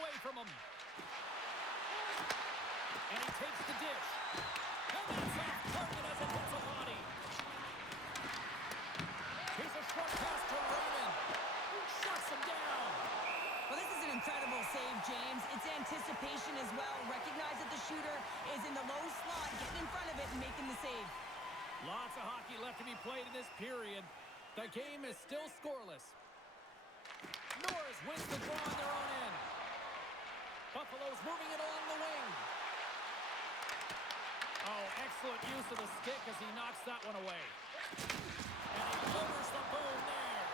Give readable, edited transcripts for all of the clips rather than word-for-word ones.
away from him. And he takes the dish. And that's off target as it hits a body. Here's a short pass to Raymond. Shuts him down. Well, this is an incredible save, James. It's anticipation as well. Recognize that the shooter is in the low slot, getting in front of it and making the save. Lots of hockey left to be played in this period. The game is still scoreless. Norris wins the draw on their own end. Buffalo's moving it along the wing. Oh, excellent use of the stick as he knocks that one away. And he delivers the boom there.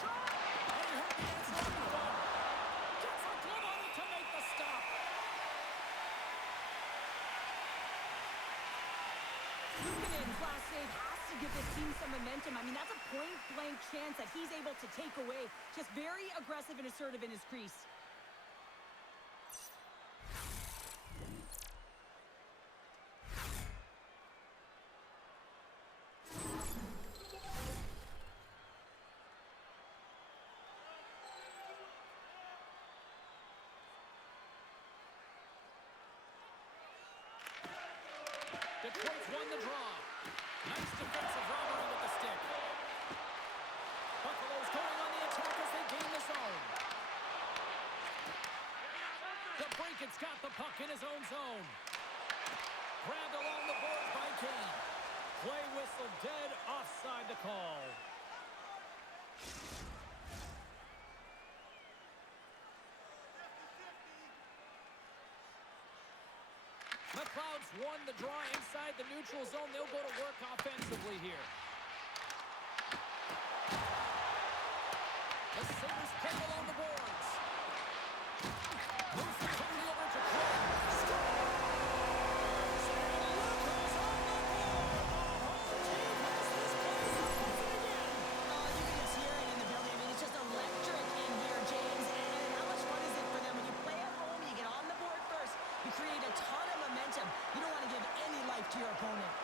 Shot! And he heard the answer on the phone. Gets a glove on it to make the stop. Luukkonen's last save has to give this team some momentum. I mean, that's a point-blank chance that he's able to take away. Just very aggressive and assertive in his crease. Detroit's won the draw. Nice defensive robbery with the stick. Buffalo's going on the attack as they gain the zone. DeBrincat's got the puck in his own zone. Grabbed along the boards by Kane. Play whistle dead, offside the call. McLeod's won the draw inside the neutral zone. They'll go to work offensively here. The Sabres play along the boards. Moves the quickly over to Cole. Scores! And look who's on the board! The whole team has this place up once again. Oh, you can just hear it in the building. I mean, it's just electric in here, James. And how much fun is it for them? When you play at home, you get on the board first. You create a ton of momentum. You don't want to give any life to your opponent.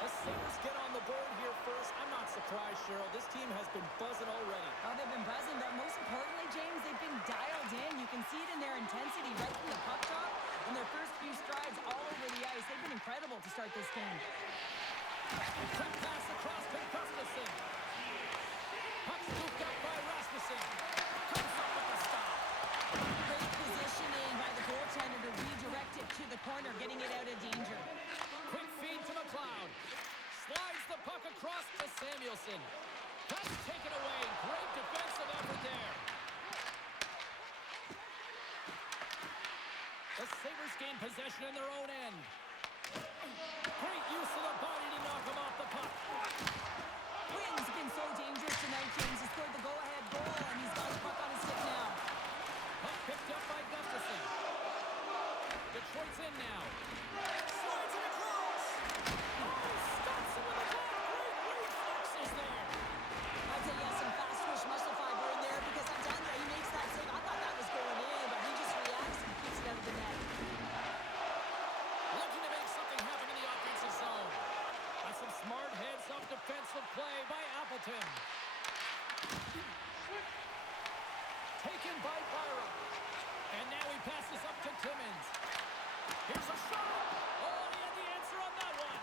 The Sabres get on the board here first. I'm not surprised, Cheryl. This team has been buzzing already. Oh, they've been buzzing, but most importantly, James, they've been dialed in. You can see it in their intensity right from the puck drop and their first few strides all over the ice. They've been incredible to start this game. Quick pass across to Gustafsson. Puck scooped up by Rasmussen. Comes up with the stop. Great positioning by the goaltender to redirect it to the corner, getting it out of danger. Quick feed to McLeod. Slides the puck across to Samuelson. That's taken away. Great defensive effort there. The Sabres gain possession in their own end. Great use of the body to knock him off the puck. Quinn's been so dangerous tonight, James. He scored the go-ahead goal, and he's got the puck on his stick now. Puck picked up by Gustafsson. Detroit's in now. Slides it across. Oh, stops him with a glove. Great reflexes there. I'd say he has some fast twitch muscle fiber in there because I'm telling you, he makes that save. I thought that was going in, but he just reacts and kicks it out of the net. Looking to make something happen in the offensive zone. That's some smart heads-up defensive play by Appleton. Taken by Byron. And now he passes up to Timmins. Here's a shot. Oh, he had the answer on that one.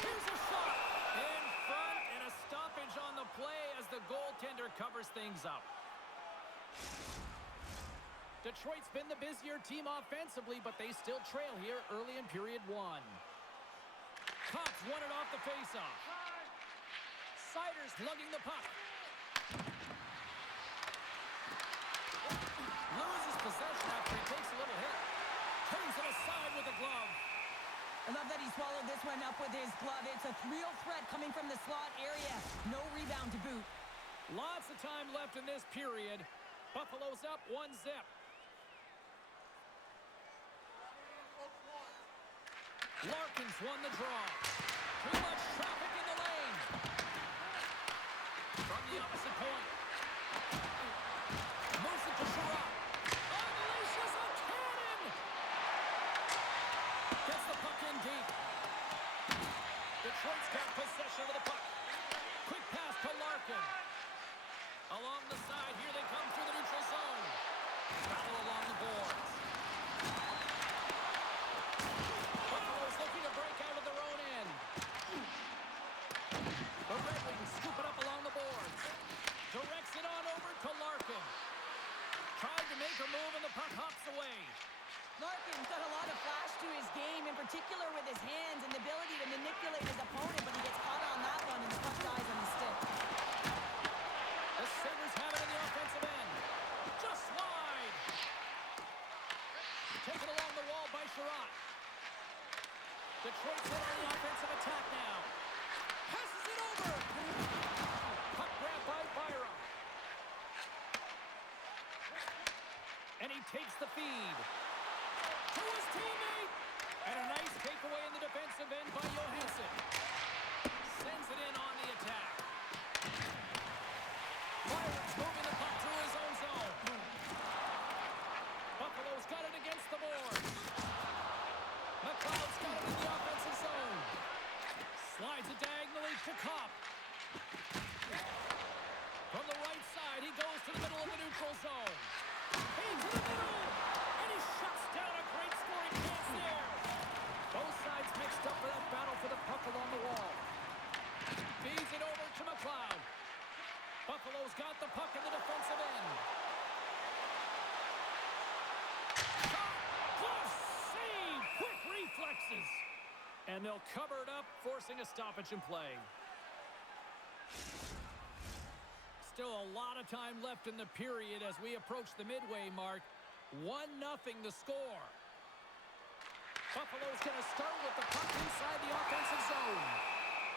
Here's a shot. In front, and a stoppage on the play as the goaltender covers things up. Detroit's been the busier team offensively, but they still trail here early in period one. Cox won it off the faceoff. Siders lugging the puck. Loses possession after he takes a little hit. Turns it aside with a glove. I love that he swallowed this one up with his glove. It's a real threat coming from the slot area. No rebound to boot. Lots of time left in this period. Buffalo's up 1-0. Larkins won the draw. Too much traffic in the lane. From the opposite point. Moves Along the side, here they come through the neutral zone. Battle along the boards. Buffalo's looking to break out of their own end. The Red Wings scoop it up along the boards. Directs it on over to Larkin. Tried to make a move and the puck hops away. Larkin's got a lot of flash to his game, in particular with his hands and the ability to manipulate his opponent, but he gets caught on that one and the puck dies on the stick. The Sabres have it in the offensive end. Just wide. Taken along the wall by Sherratt. Detroit's in on the offensive attack now. Passes it over. Puck grabbed by Byram. And he takes the feed. To his teammate. And a nice takeaway in the defensive end by Johansson. Sends it in on the attack. Byram's moving the puck through his own zone. Buffalo's got it against the boards. McLeod's got it in the offensive zone. Slides it diagonally to Kopp. From the right side, he goes to the middle of the neutral zone. Into the middle, and he shuts down a great scoring chance there. Both sides mixed up for that battle for the puck along the wall. Feeds it over to McLeod. Buffalo's got the puck in the defensive end. Shot! Glove save! Quick reflexes! And they'll cover it up, forcing a stoppage in play. Still a lot of time left in the period as we approach the midway mark. 1-0 the score. Buffalo's going to start with the puck inside the offensive zone.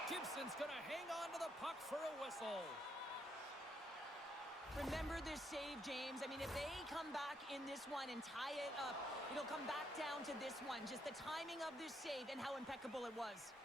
Gibson's going to hang on to the puck for a whistle. Remember this save, James. I mean, if they come back in this one and tie it up, it'll come back down to this one. Just the timing of this save and how impeccable it was.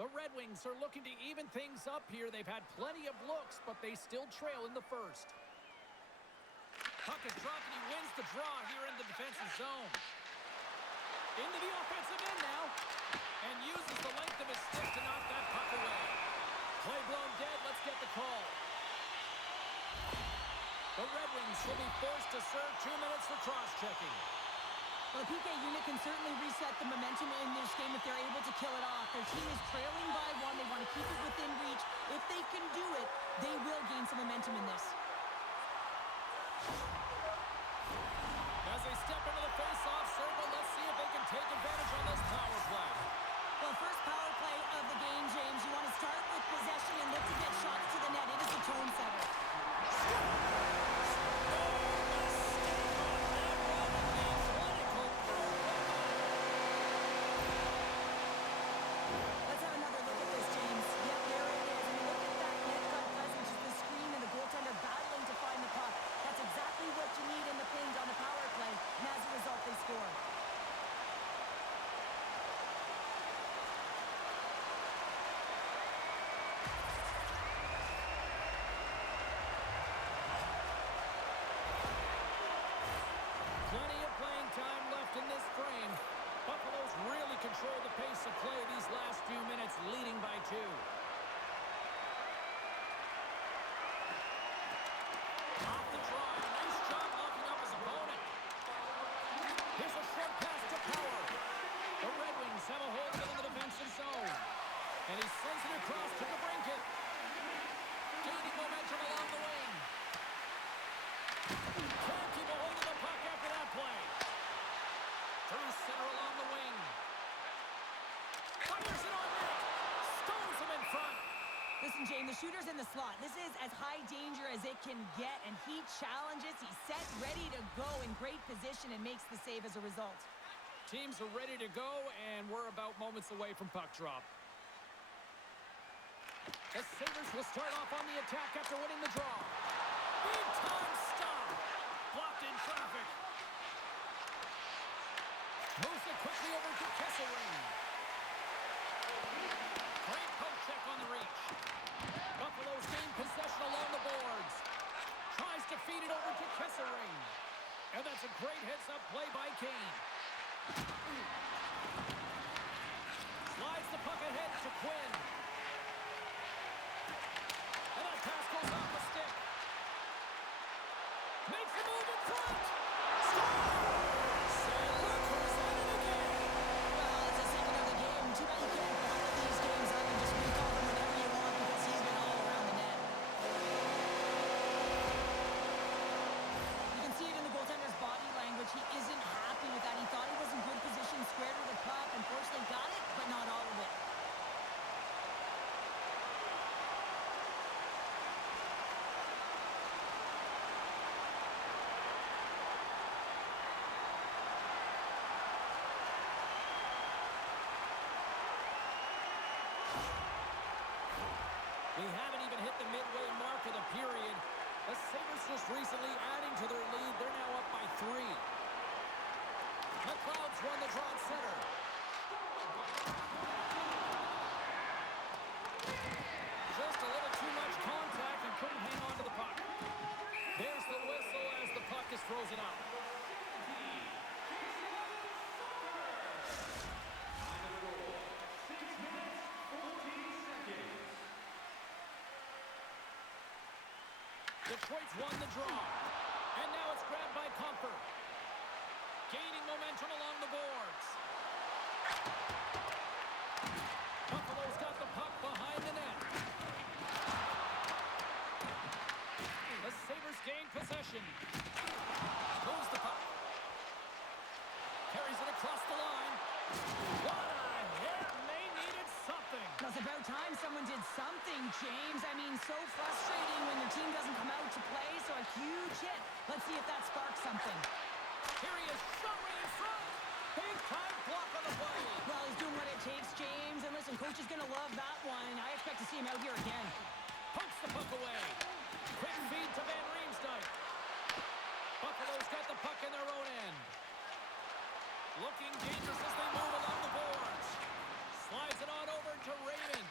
The Red Wings are looking to even things up here. They've had plenty of looks, but they still trail in the first. Puck is dropped and he wins the draw here in the defensive zone. Into the offensive end now. And uses the length of his stick to knock that puck away. Play blown dead. Let's get the call. The Red Wings will be forced to serve 2 minutes for cross-checking. Well, the PK unit can certainly reset the momentum in this game if they're able to kill it off. Their team is trailing by 1. They want to keep it within reach. If they can do it, they will gain some momentum in this. As they step into the face-off circle, let's see if they can take advantage on this power play. Well, first power play of the game, James. You want to start with possession and look to get shots to the net. It is the tone setter. Let's have another look at this, James. Yep, there it is. And look at that net front presence, just the screen and the goaltender battling to find the puck. That's exactly what you need in the paint on the power play. And as a result, they score. Plenty of playing time left in this frame. Buffalo's really controlled the pace of play these last few minutes, leading by 2. Off the draw. Nice job locking up his opponent. Here's a short pass to Power. The Red Wings have a hold of it in the defensive zone. And he sends it across to DeBrincat. Gaining momentum along the wing. Can't keep a hold of the puck after that play. Through center along the wing. Fires it on net. Stones him in front. Listen, James, the shooter's in the slot. This is as high danger as it can get, and he challenges. He's set, ready to go in great position, and makes the save as a result. Teams are ready to go, and we're about moments away from puck drop. The Sabres will start off on the attack after winning the draw. Big time stop. Blocked in traffic. Moves it quickly over to Kesselring. Great poke check on the reach. Buffalo's gained possession along the boards. That's a great heads-up play by Kane. Slides the puck ahead to Quinn. And that pass goes off the stick. Makes a move in front. Scores! And look who's at it again. Well, it's the second of the game. Too bad you can't bottle these games up and just recall them whenever you want because he's been all around the net. You can see it in the goaltender's body language. He isn't happy with that. He thought he was in good position, squared with the puck. Unfortunately, got it, but not all of it. We haven't even hit the midway mark of the period. The Sabres just recently adding to their lead. They're now up by 3. McLeod's won the draw at center. Just a little too much contact and couldn't hang on to the puck. There's the whistle as the puck is frozen up. Detroit's won the draw. And now it's grabbed by Comfort. Gaining momentum along the boards. Buffalo's got the puck behind the net. The Sabres gain possession. Moves the puck. Carries it across the line. What a hit! They needed something. Well, it's about time someone did something, James. I mean, so frustrating when your team doesn't come out to play, so a huge hit. Let's see if that sparks something. Here he is, shot right in front. Big time block on the play. Well, he's doing what it takes, James. And listen, coach is going to love that one. I expect to see him out here again. Pokes the puck away. Quick feed to Van Riemsdyk. Buffalo's got the puck in their own end. Looking dangerous as they move along the boards. Slides it on over to Raymond.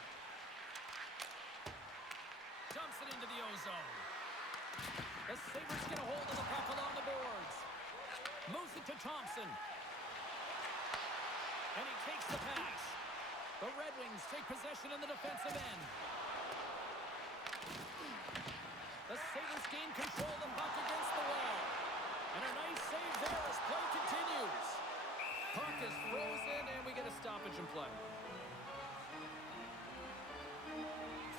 Dumps it into the ozone. The Sabres get a hold of the puck along the boards. Moves it to Thompson. And he takes the pass. The Red Wings take possession in the defensive end. The Sabres gain control of the puck against the wall. And a nice save there as play continues. Puck is frozen and we get a stoppage in play.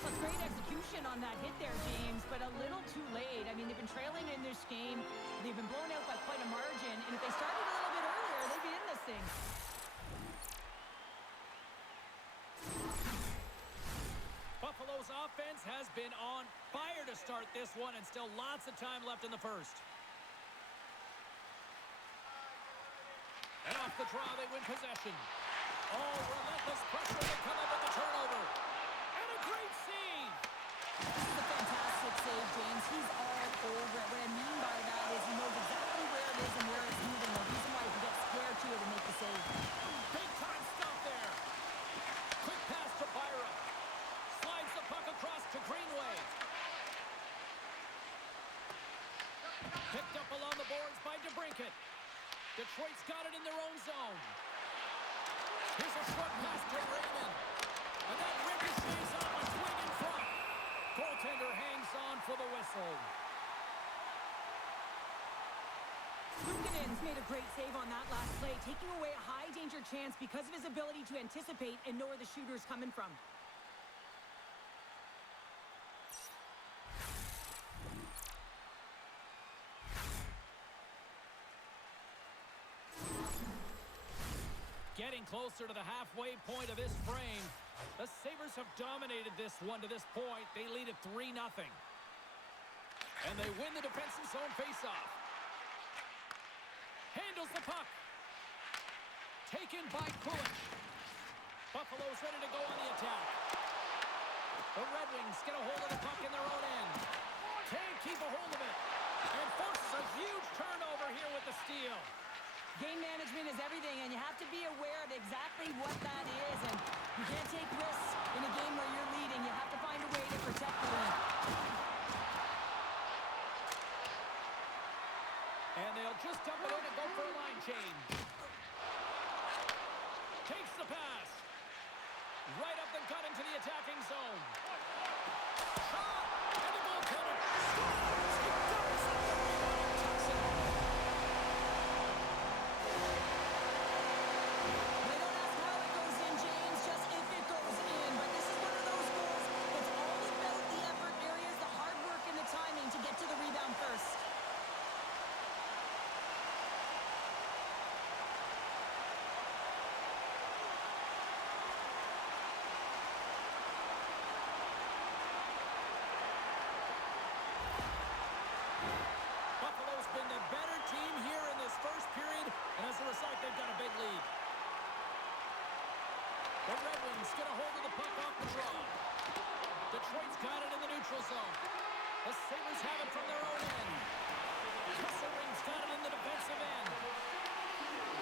Well, great execution on that hit there, James, but a little too late. I mean, they've been trailing in this game. They've been blown out by quite a margin. And if they started a little bit earlier, they'd be in this thing. Buffalo's offense has been on fire to start this one, and still lots of time left in the first. And off the draw, they win possession. Oh, relentless pressure. They come up with the turnover. And a great save. This is a fantastic save, James. He's all over it. What I mean by that is he knows exactly where it is and where it's moving. The reason why he can get square to it and make the save. Big time stop there. Quick pass to Byra. Slides the puck across to Greenway. Picked up along the boards by DeBrincat. Detroit's got it in their own zone. Here's a short pass to Raymond. And that ricochets off a swing in front. Goaltender hangs on for the whistle. Luukkonen's made a great save on that last play, taking away a high-danger chance because of his ability to anticipate and know where the shooter's coming from. Getting closer to the halfway point of this frame. The Sabres have dominated this one to this point. They lead it 3-0. And they win the defensive zone faceoff. Handles the puck. Taken by Kulich. Buffalo's ready to go on the attack. The Red Wings get a hold of the puck in their own end. Can't keep a hold of it. And forces a huge turnover here with the steal. Game management is everything, and you have to be aware of exactly what that is. And you can't take risks in a game where you're leading. You have to find a way to protect the lead. And they'll just dump it The Red Wings get a hold of the puck off the draw. Detroit's got it in the neutral zone. The Sabres have it from their own end. Kesselring's got it in the defensive end.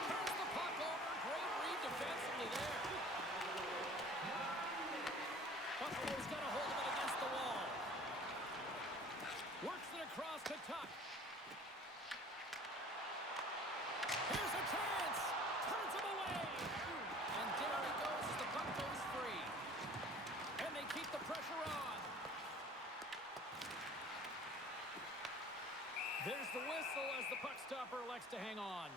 Turns the puck over. Great read defensively there. Buffalo's got a hold of it against the wall. Works it across to Tuck. Here's a chance. Turns him away. And there he goes as the puck goes free. And they keep the pressure on. There's the whistle as the puck stopper elects to hang on.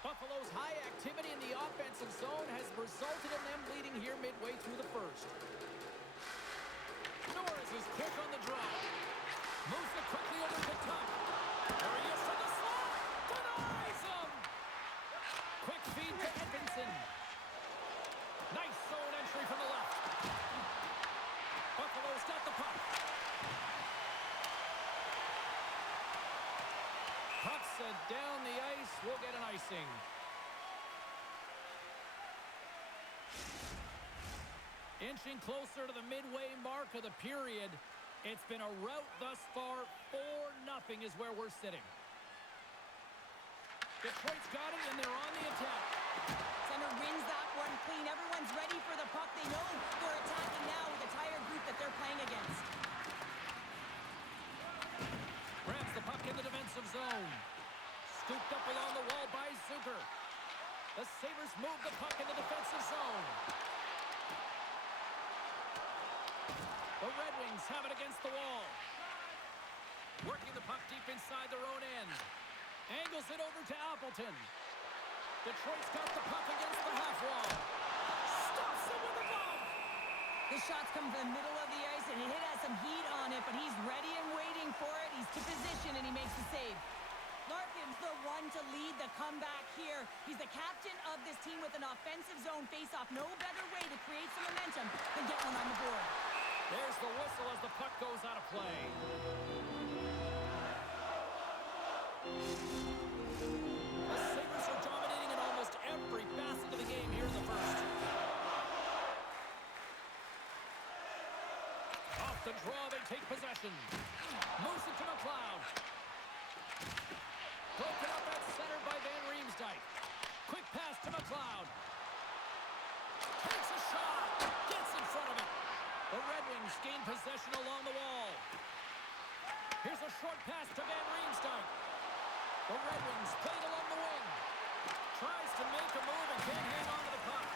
Buffalo's high activity in the offensive zone has resulted in them leading here midway through the first. Norris is quick on the draw. Moves it quickly over to Tuck. There he is from the slot. Denies him. Quick feed to Edmondson. Nice zone entry from the left. Buffalo's got the puck. Puck sent down the ice. We'll get an icing. Inching closer to the midway mark of the period. It's been a rout thus far. 4-0 is where we're sitting. Detroit's got it, and they're on the attack. Center wins that one clean. Everyone's ready for the puck. They know they're attacking now with the entire group that they're playing against. Grabs the puck in the defensive zone. Scooped up along the wall by Zucker. The Sabres move the puck in the defensive zone. The Red Wings have it against the wall. Working the puck deep inside their own end. Angles it over to Appleton. Detroit's got the puck against the half wall. Stops it with a glove. The shot's come from the middle of the ice, and it has some heat on it, but he's ready and waiting for it. He's to position, and he makes the save. Larkin's the one to lead the comeback here. He's the captain of this team with an offensive zone faceoff. No better way to create some momentum than get one on the board. There's the whistle as the puck goes out of play. The Sabres are dominating in almost every facet of the game here in the first. Off the draw, they take possession. Moves it to McLeod. Broken up at center by Van Riemsdyk. Quick pass to McLeod. Takes a shot. Gets in front of it. The Red Wings gain possession along the wall. Here's a short pass to Van Riemsdyk. The Red Wings played along the wing. Tries to make a move and can't hang on to the puck.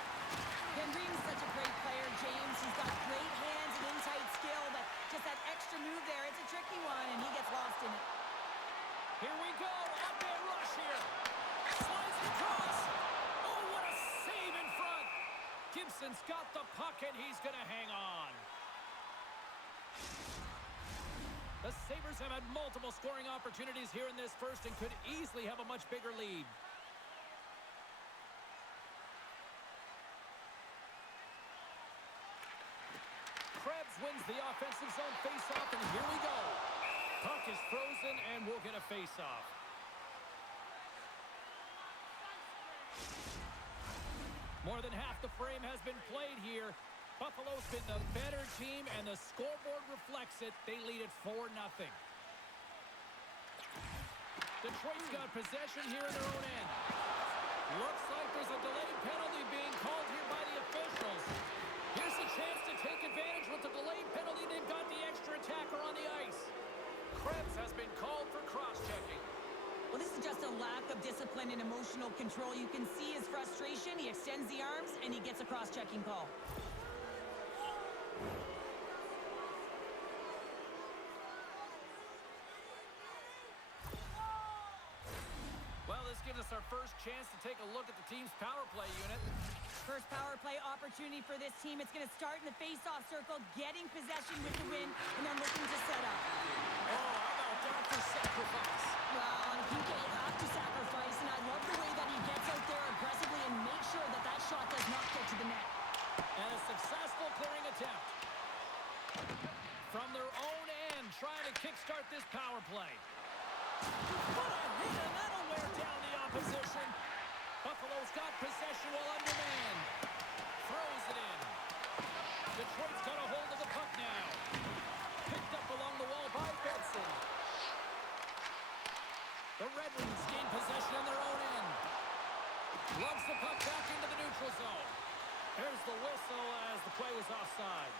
Van Riem's such a great player, James. He's got great hands and in-tight skill, but just that extra move there, it's a tricky one, and he gets lost in it. Here we go. Up and rush here. Slides it across. Oh, what a save in front. Gibson's got the puck, and he's going to hang on. The Sabres have had multiple scoring opportunities here in this first and could easily have a much bigger lead. Krebs wins the offensive zone faceoff, and here we go. Puck is frozen, and we'll get a faceoff. More than half the frame has been played here. Buffalo's been the better team, and the scoreboard reflects it. They lead at 4-0. Detroit's got possession here in their own end. Looks like there's a delayed penalty being called here by the officials. Here's a chance to take advantage with the delayed penalty. They've got the extra attacker on the ice. Krebs has been called for cross-checking. Well, this is just a lack of discipline and emotional control. You can see his frustration. He extends the arms, and he gets a cross-checking call. Well, this gives us our first chance to take a look at the team's power play unit. First power play opportunity for this team. It's going to start in the face-off circle, getting possession with the win, and then looking to set up. Oh, how about that for sacrifice? Well, he will have to sacrifice, and I love the way that he gets out there aggressively and makes sure that that shot does not get to the net. And a successful clearing attempt. From their own end, trying to kickstart this power play. What a hit, and that'll wear down the opposition. Buffalo's got possession while undermanned. Throws it in. Detroit's got a hold of the puck now. Picked up along the wall by Benson. The Red Wings gain possession on their own end. Lugs the puck back into the neutral zone. There's the whistle as the play was offside.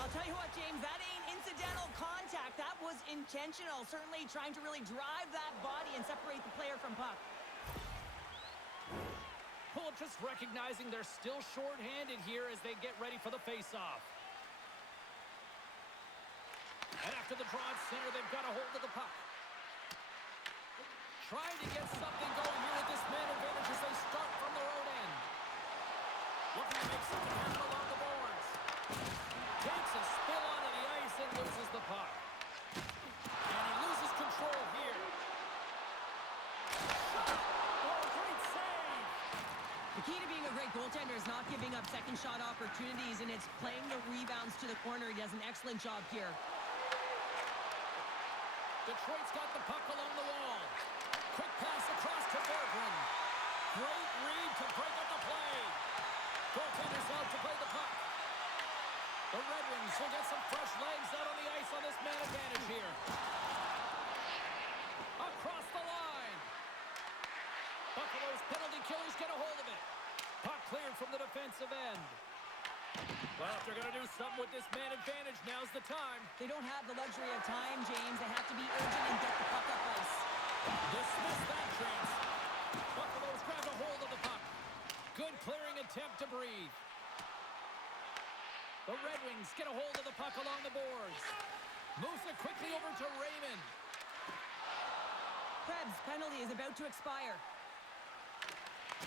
I'll tell you what, James, that ain't incidental contact. That was intentional. Certainly trying to really drive that body and separate the player from puck. Well, just recognizing they're still short-handed here as they get ready for the face-off. And after the draw at center, they've got a hold of the puck. Trying to get something going here with this man advantage as they start from their own end. Looking to make something happen along the boards. Takes a spill onto the ice and loses the puck. And he loses control here. Shot! Oh, great save! The key to being a great goaltender is not giving up second shot opportunities, and it's playing the rebounds to the corner. He does an excellent job here. Detroit's got the puck along the wall. Quick pass across to Berggren. Great read to break up the play. Goaltender's out to play the puck. The Red Wings will get some fresh legs out on the ice on this man advantage here. Across the line. Buffalo's penalty killers get a hold of it. Puck cleared from the defensive end. Well, if they're going to do something with this man advantage, now's the time. They don't have the luxury of time, James. They have to be urgent and get the puck up ice. Dismiss that chance. Buffalo's grabbed a hold of the puck. Good clearing attempt to breathe. The Red Wings get a hold of the puck along the boards. Moves it quickly over to Raymond. Krebs' penalty is about to expire.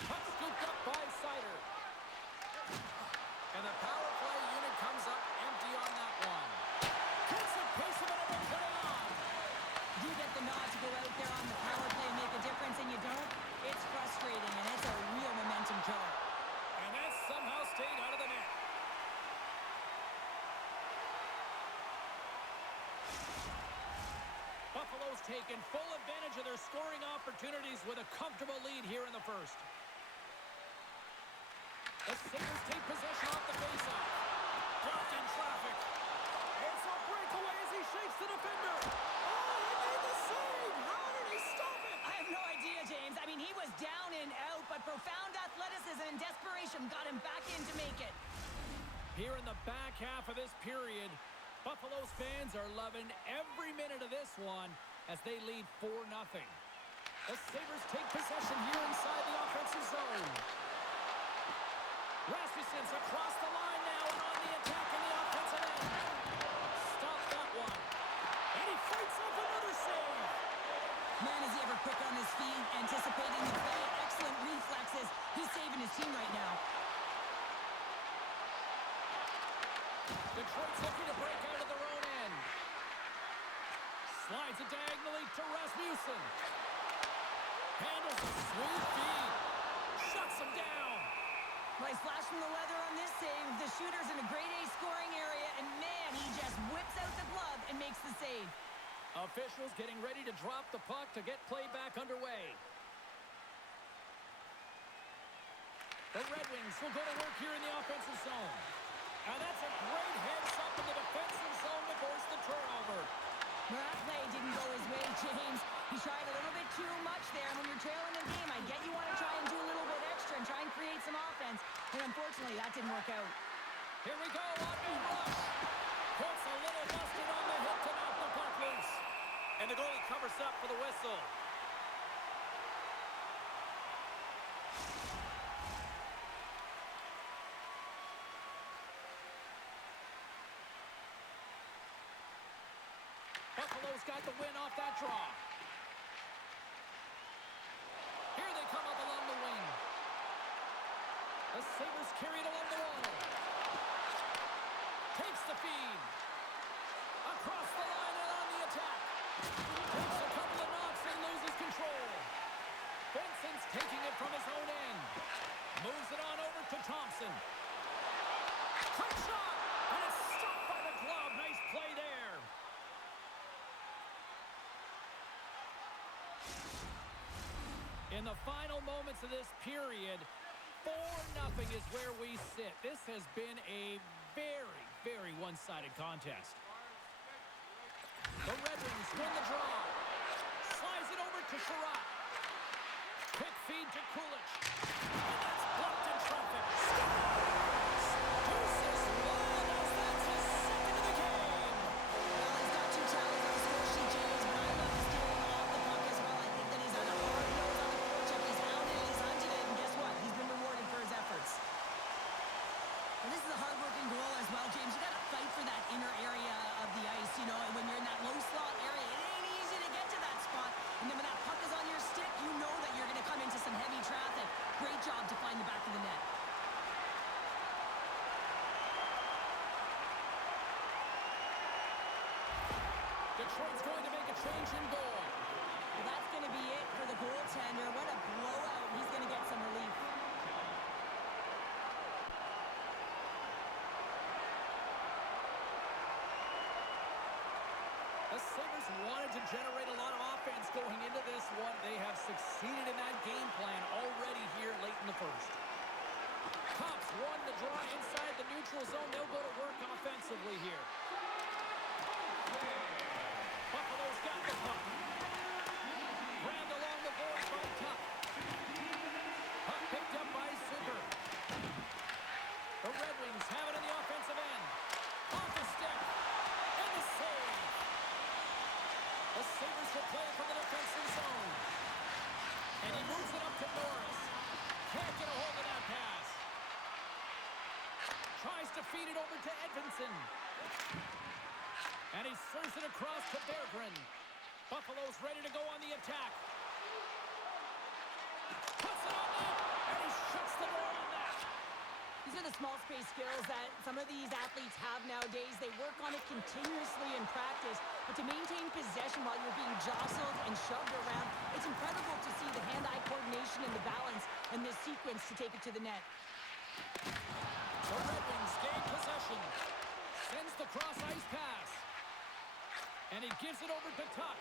Puck scooped up by Sider. And the power play unit comes up empty on that one. Gets a piece of it and put it on. You get the nod to go out there on the power play and make a difference, and you don't. It's frustrating, and it's a real momentum killer. And that somehow stayed out of the net. Buffalo's taken full advantage of their scoring opportunities with a comfortable lead here in the first. The Sabres take possession off the faceoff. Dropped in traffic. It's a breakaway as he shakes the defender. Oh, he made the save. How did he stop it? I have no idea, James. I mean, he was down and out, but profound athleticism and desperation got him back in to make it. Here in the back half of this period, Buffalo's fans are loving every minute of this one as they lead 4-0. The Sabres take possession here inside the offensive zone. Rasmussen's across the line now and on the attack in the offensive end. Stop that one. And he fights off another save. Man, is he ever quick on his feet, anticipating the play. Excellent reflexes. He's saving his team right now. Detroit's looking to break out of their own end. Slides it diagonally to Rasmussen. Handles a sweet feed. Shuts him down. Nice flash from the leather on this save. The shooter's in a grade A scoring area, and man, he just whips out the glove and makes the save. Officials getting ready to drop the puck to get play back underway. The Red Wings will go to work here in the offensive zone. And that's a great heads-up in the defensive zone to force the turnover. Well, that play didn't go his way, James. He tried a little bit too much there. When you're trailing the game, I get you want to try and do a little bit extra and try and create some offense. And unfortunately, that didn't work out. Here we go on the rush. Puts a little mustard on the hit to knock the puck loose. And the goalie covers up for the whistle. Buffalo's got the win off that draw. Here they come up along the wing. The Sabres carry it along the wall. Takes the feed. Across the line and on the attack. Takes a couple of knocks and loses control. Benson's taking it from his own end. Moves it on over to Thompson. Quick shot! And it's stopped by the glove. Nice play there. In the final moments of this period, 4-0 is where we sit. This has been a very, very one-sided contest. The Red Wings win the draw. Slides it over to Sherratt. Quick feed to Kulich. And that's blocked in traffic. Scores! Deuces Wild as that's his second of the game. Well, he's got 2 tallies on the score sheet, James, but I love his stealing off the puck as well. I think that he's on a hard nose on the forecheck. He's hounded it, he's hunted it, and guess what? He's been rewarded for his efforts. And this is a hard-working goal as well, James. You got to fight for that inner area of the ice, you know, and when you're in that low slot area, it ain't easy to get to that spot. And then when that puck is on your stick, you know that you're going to come into some heavy traffic. Great job to find the back of the net. Detroit's going to make a change in goal. Well, that's going to be it for the goaltender. What a blowout. He's going to get some relief. The Sabres wanted to generate a lot of offense going into this one. They have succeeded in that game plan already here late in the first. Cops won the draw inside the neutral zone. They'll go to work offensively here. Buffalo's got the puck. Grabbed along the boards by Tuck. Puck picked up by Zucker. The Red Wings have it in the offensive end. Off the stick. And the save. The Sabres will play from the defensive zone. And he moves it up to Norris. Can't get a hold of that pass. Tries to feed it over to Edvinsson. And he serves it across to Berggren. Buffalo's ready to go on the attack. Puts it on net. And he shuts the door on that. These are the small space skills that some of these athletes have nowadays. They work on it continuously in practice. But to maintain possession while you're being jostled and shoved around, it's incredible to see the hand-eye coordination and the balance in this sequence to take it to the net. The Red Wings gain possession. Sends the cross-ice pass. And he gives it over to Tuck.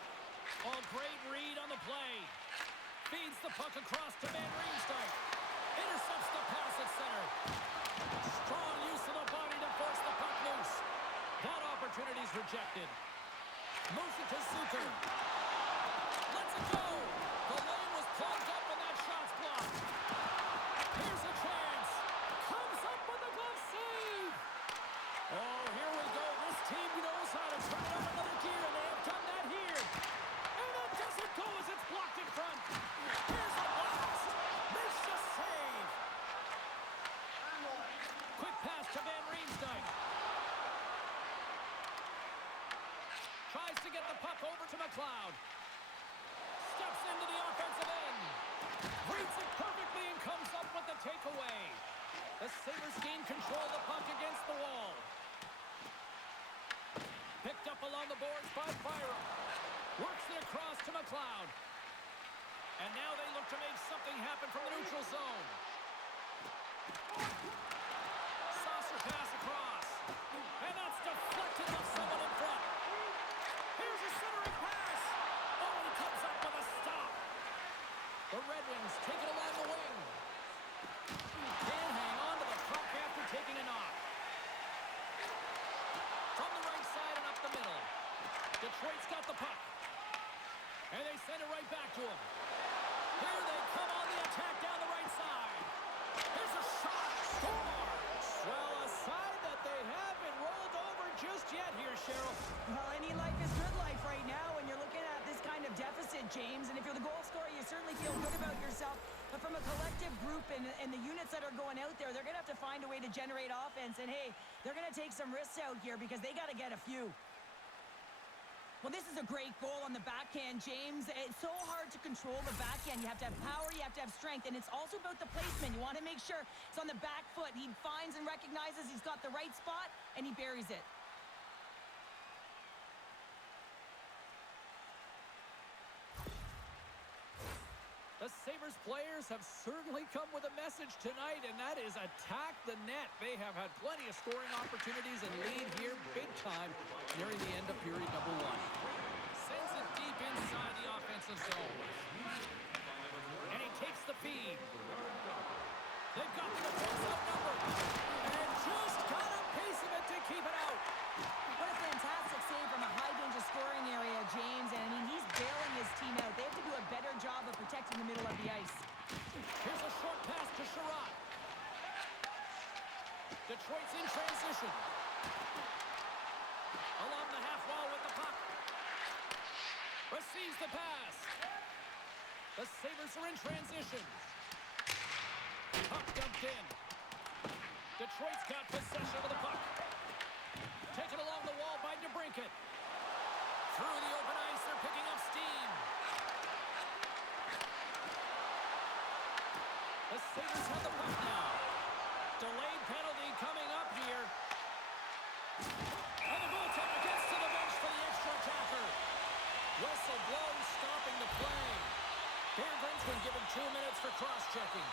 Oh, great read on the play. Feeds the puck across to Van Riemsdyk. Intercepts the pass at center. Strong use of the body to force the puck loose. That opportunity's rejected. Moves it to Zucker. Lets it go. The lane was plugged up and that shot's blocked. Here's a chance. Comes up with a glove save. Oh, here we go. This team knows how to turn it up another gear, and they have done that here. And that doesn't go as it's blocked in front. Here's a blast. Makes the save. Quick pass to Van Riemsdyk. Tries to get the puck over to McLeod. Steps into the offensive end. Reads it perfectly and comes up with the takeaway. The Sabres gain control of the puck against the wall. Picked up along the boards by Byram. Works it across to McLeod. And now they look to make something happen from the neutral zone. Saucer pass across. And that's deflected off someone in front. Here's a centering pass. Oh, and he comes up with a stop. The Red Wings take it along the wing. Can't hang on to the puck after taking a knock. From the right side and up the middle. Detroit's got the puck. And they send it right back to him. Here they come on the attack down the right side. Here's a shot. Scores. Well, a sign that they haven't rolled over just yet here, Cheryl. Well, any life is good life right now when you're looking at this kind of deficit, James. And if you're the goal scorer, you certainly feel good about yourself. But from a collective group and the units that are going out there, they're going to have to find a way to generate offense. And, hey, they're going to take some risks out here because they got to get a few. Well, this is a great goal on the backhand, James. It's so hard to control the backhand. You have to have power, you have to have strength, and it's also about the placement. You want to make sure it's on the back foot. He finds and recognizes he's got the right spot, and he buries it. The Sabres players have certainly come with a message tonight, and that is attack the net. They have had plenty of scoring opportunities and lead here big time nearing the end of period number one. Sends it deep inside the offensive zone. And he takes the feed. They've got the defense outnumbered. And just got a piece of it to keep it out. What a fantastic save from a high-danger scoring area, James. And, I mean, he's bailing his team out. They have to do a better job of protecting the middle of the ice. Here's a short pass to Sherratt. Detroit's in transition. Along the half wall with the puck. Receives the pass. The Sabres are in transition. Puck dumped in. Detroit's got possession of the puck. Taken along the wall by DeBrincat. Through the open ice, they're picking up steam. The Sabres have the puck now. Delayed penalty coming up here. And the goaltender gets to the bench for the extra attacker. Whistle blows, stopping the play. Berggren's been given 2 minutes for cross-checking.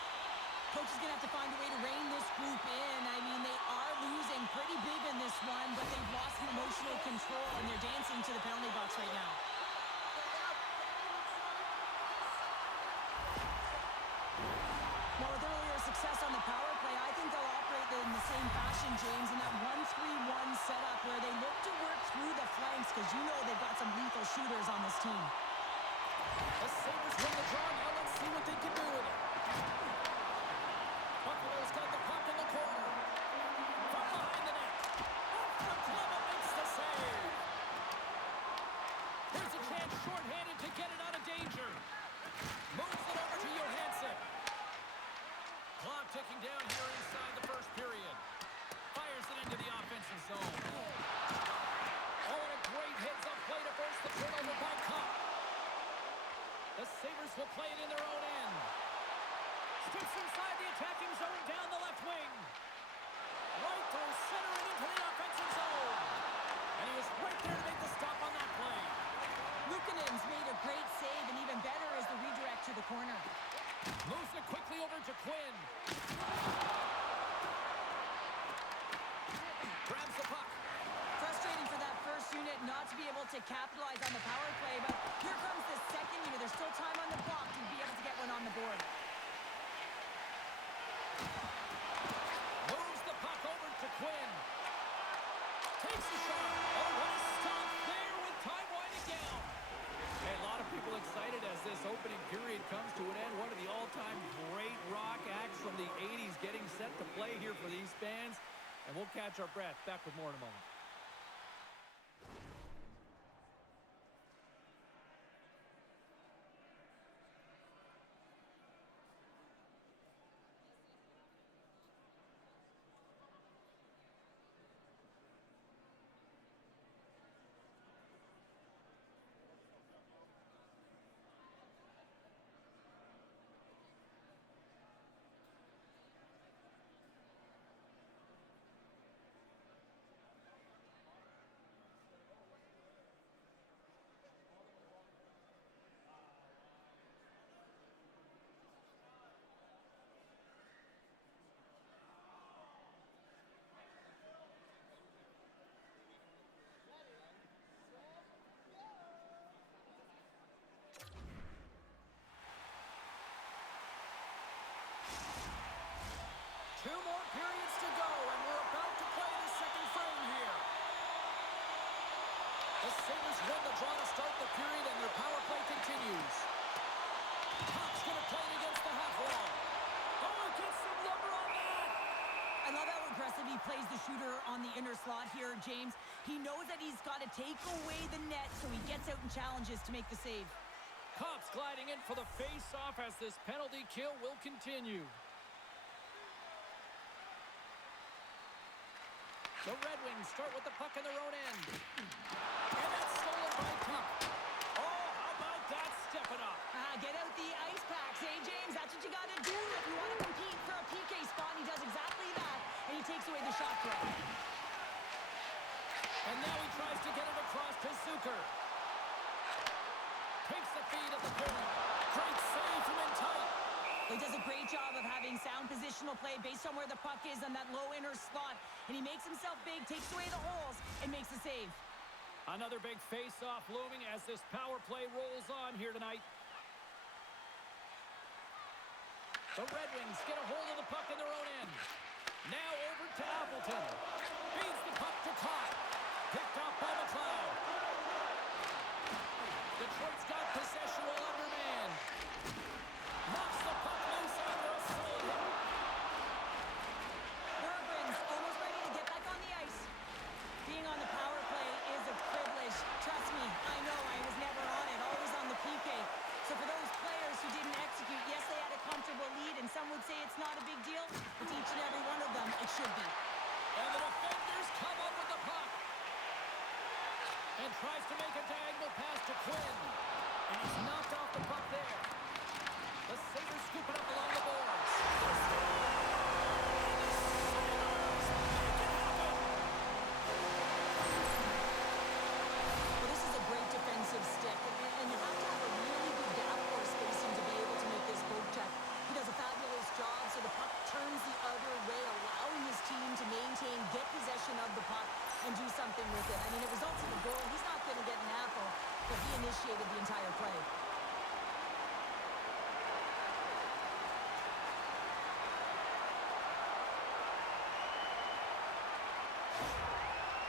Coach is going to have to find a way to rein this group in. I mean, they are losing pretty big in this one, but they've lost some emotional control, and they're dancing to the penalty box right now. Now, with earlier success on the power play, I think they'll operate in the same fashion, James, in that 1-3-1 setup where they look to work through the flanks because you know they've got some lethal shooters on this team. The Sabres win the draw. Now let's see what they can do with it. Buffalo's got the puck in the corner. From behind the net. Off the glove makes the save. Here's a chance shorthanded to get it out of danger. Moves it over to Johansson. Clock ticking down here inside the first period. Fires it into the offensive zone. Oh, and a great heads-up play to force the turnover by Cup. The Sabres will play it in their own end. Steps inside the attacking zone down the left wing. Right through center and into the offensive zone. And he was right there to make the stop on that play. Luukkonen's made a great save, and even better is the redirect to the corner. Moves it quickly over to Quinn. Grabs the puck. Frustrating for that first unit not to be able to capitalize on the power play, but here comes the second unit. There's still time on the clock to be able to get one on the board. Moves the puck over to Quinn. Takes the shot. Oh, what a stop there with time winding down. Hey, a lot of people excited as this opening period comes to an end. One of the all-time great rock acts from the 80s getting set to play here for these fans. And we'll catch our breath. Back with more in a moment. Two more periods to go, and we're about to play the second frame here. The Sabres win the draw to start the period, and their power play continues. Pop's going to play it against the half wall. Oh, gets some lumber on that. I love how aggressive he plays the shooter on the inner slot here, James. He knows that he's got to take away the net, so he gets out and challenges to make the save. Cops gliding in for the face-off as this penalty kill will continue. The Red Wings start with the puck in their own end. And that's stolen by Cup. Oh, how about that stepping up? Get out the ice packs, James? That's what you got to do if you want to compete for a PK spot. He does exactly that, and he takes away the shot throw. And now he tries to get it across to Zucker. Takes the feed at the point. Great save from in tight. He does a great job of having sound positional play based on where the puck is on that low inner slot. And he makes himself big, takes away the holes, and makes the save. Another big face-off looming as this power play rolls on here tonight. The Red Wings get a hold of the puck in their own end. Now over to Appleton. Feeds the puck to Cott. Picked off by McLeod. Detroit's got possession while undermanned. Knocks the puck loose after a solid hit. Bergman's almost ready to get back on the ice. Being on the power play is a privilege. Trust me, I know I was never on it, always on the PK. So for those players who didn't execute, yes, they had a comfortable lead, and some would say it's not a big deal. But each and every one of them, it should be. And the defenders come up with the puck. And tries to make a diagonal pass to Quinn. And he's knocked off the puck there. The Sabres scoop it up along the boards. Well, this is a great defensive stick, and you have to have a really good gap for spacing to be able to make this poke check. He does a fabulous job, so the puck turns the other way, allowing his team to maintain, get possession of the puck, and do something with it. I mean, it results in a goal. He's not going to get an apple, but he initiated the entire play.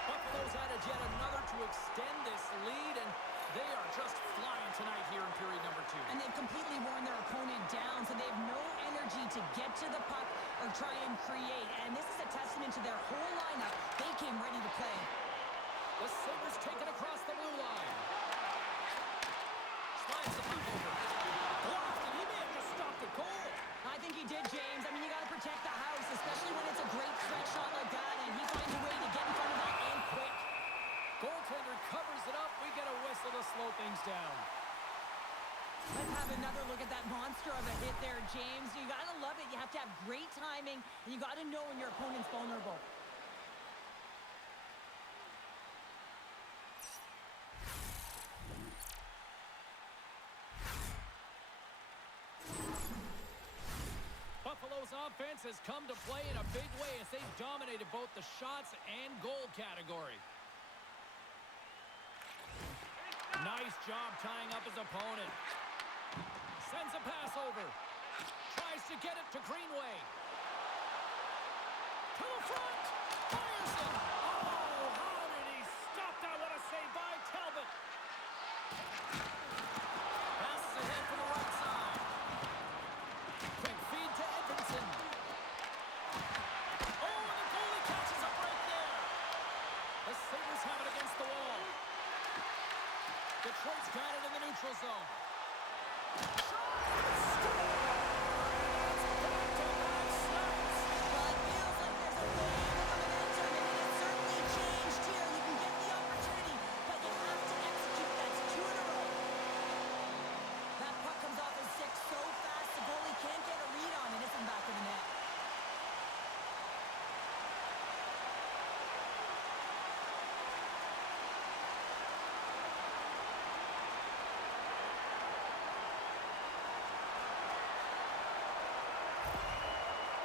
Buffalo's added yet another to extend this lead, and they are just flying tonight here in period number 2. And they've completely worn their opponent down, so they have no energy to get to the puck or try and create. And this is a testament to their whole lineup. They came ready to play. The Sabres take it across the blue line. Slides the puck over. Blocked, and he may have just stopped a goal. I think he did, James. I mean, you got to protect the house, especially when it's a great stretch shot like that, and he finds a way to get in front of that and quick. Goaltender covers it up. We get a whistle to slow things down. Let's have another look at that monster of a hit there, James. You got to love it. You have to have great timing, and you got to know when your opponent's vulnerable. Buffalo's offense has come to play in a big way as they've dominated both the shots and goal category. Nice job tying up his opponent. Sends a pass over. Tries to get it to Greenway. To the front. Fires it. Oh, how did he stop that? What a save by Talbot. Passes ahead from the right side. Quick feed to Edmondson. Oh, and the goalie catches a break there. The Sabres have it against the wall. Detroit's got it in the neutral zone. Well, it feels like there's a wave of momentum, and it has certainly changed here. You can get the opportunity, but you have to execute. That's 2 in a row. That puck comes off his stick so fast, the goalie can't get a read on it. It's in the back of the net.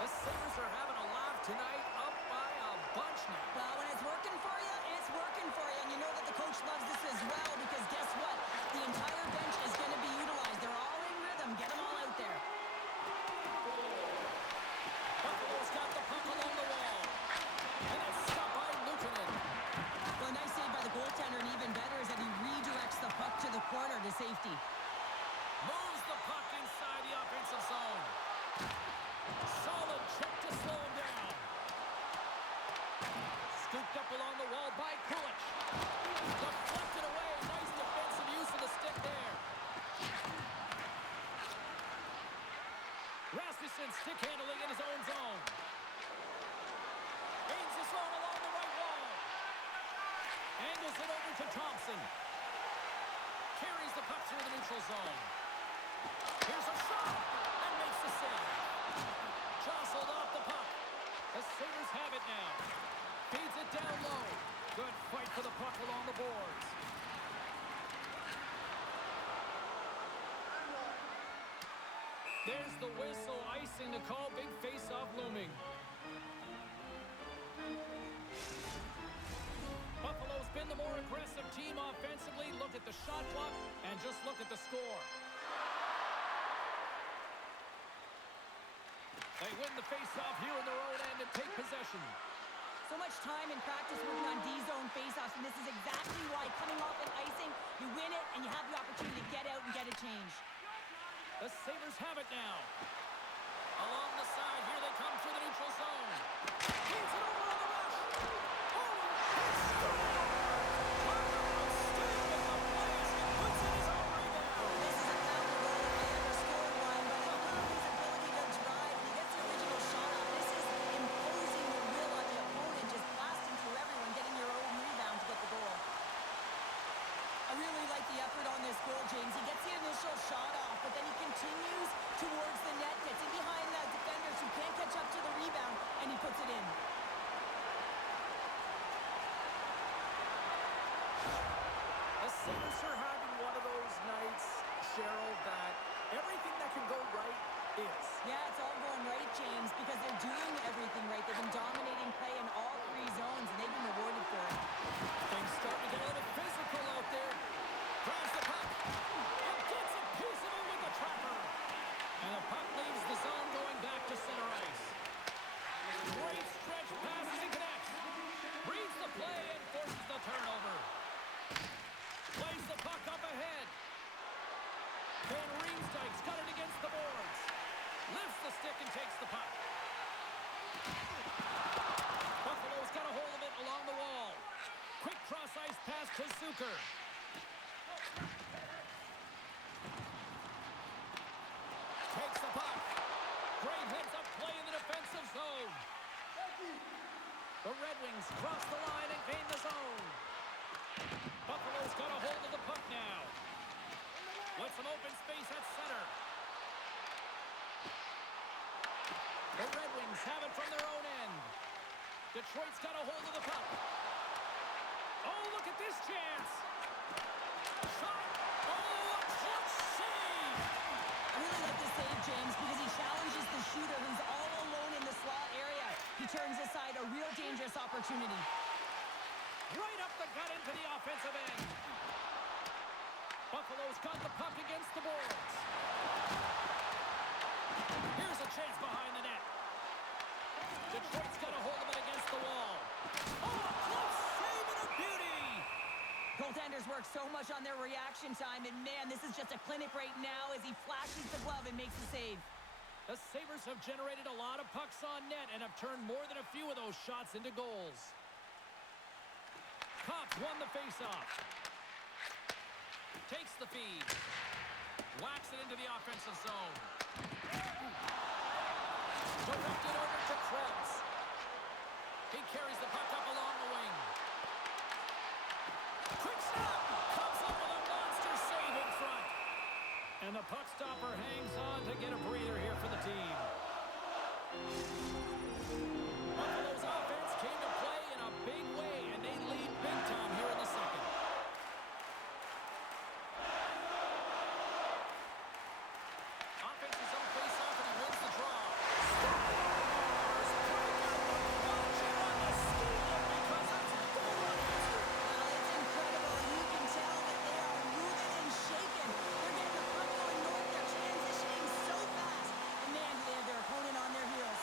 The Sabres are having a laugh tonight, up by a bunch now. Well, when it's working for you, it's working for you. And you know that the coach loves this as well because guess what? The entire bench is going to be utilized. They're all in rhythm. Get them all out there. Buffalo's got the puck along the wall. And it's stopped by Luukkonen. Well, a nice save by the goaltender, and even better is that he redirects the puck to the corner to safety. Moves the puck inside the offensive zone. Solid check to slow him down. Scooped up along the wall by Kulich. Deflected away. Nice defensive use of the stick there. Rasmussen stick handling in his own zone. Gains the zone along the right wall. Angles it over to Thompson. Carries the puck through the neutral zone. Here's a shot and makes the save. Jostled off the puck. The Sabres have it now. Feeds it down low. Good fight for the puck along the boards. There's the whistle, icing the call. Big face-off looming. Buffalo's been the more aggressive team offensively. Look at the shot clock and just look at the score. They win the face-off here in their own end and take possession. So much time in practice working on D-zone faceoffs, and this is exactly why coming off an icing, you win it, and you have the opportunity to get out and get a change. The Sabres have it now. Along the side, here they come through the neutral zone. Feeds it over on the rush. Oh, he scores! Carter staying with the blast and puts in his own rebound. This is a power goal if they ever scored one, but I love his ability to drive, and he gets the original shot off. This is imposing your will on the opponent, just blasting through everyone, getting your own rebound to get the goal. I really like the effort on this goal, James. He gets the initial shot off, but then he continues towards the net, gets in behind the defenders who can't catch up to the rebound, and he puts it in. The Sabres are having one of those nights, Cheryl, that everything that can go right is. Yeah, it's all going right, James, because they're doing everything right. They've been dominating play in all three zones, and they've been rewarded for it. Things starting to get a little physical out there. Grabs the puck. And gets a piece of it with the trapper. And the puck leaves the zone going back to center ice. Great stretch passes and connects. Reads the play and forces the turnover. Plays the puck up ahead. Van Riemsdyk's got it against the boards. Lifts the stick and takes the puck. Buffalo's got a hold of it along the wall. Quick cross-ice pass to Zucker. Takes the puck. Great heads-up play in the defensive zone. The Red Wings cross the line and gain the zone. Buffalo's got a hold of the puck now. With some open space at center. The Red Wings have it from their own end. Detroit's got a hold of the puck. Oh, look at this chance. Shot. Oh, a clutch save. I really like this save, James, because he challenges the shooter who's all alone in the slot area. He turns aside a real dangerous opportunity. Right up the gut into the offensive end. Buffalo's got the puck against the boards. Here's a chance behind the net. Detroit's got a hold of it against the wall. Oh, a close save and a beauty! Goaltenders work so much on their reaction time, and man, this is just a clinic right now as he flashes the glove and makes the save. The Sabres have generated a lot of pucks on net and have turned more than a few of those shots into goals. Cops won the faceoff. Takes the feed. Whacks it into the offensive zone. Directed over to Krebs. He carries the puck up along the wing. Quick stop! Comes up with a monster save in front. And the puck stopper hangs on to get a breather here for the team. Buffalo's offense came to play in a big way, and they lead big time here in the second. Offense's own face-off, and he wins the draw. Stars! Watching on the steal because it's forward answer. Well, it's incredible, and you can tell that they are rooted and shaken. They're getting the puck going north. They're transitioning so fast. And man, do they have their opponent on their heels.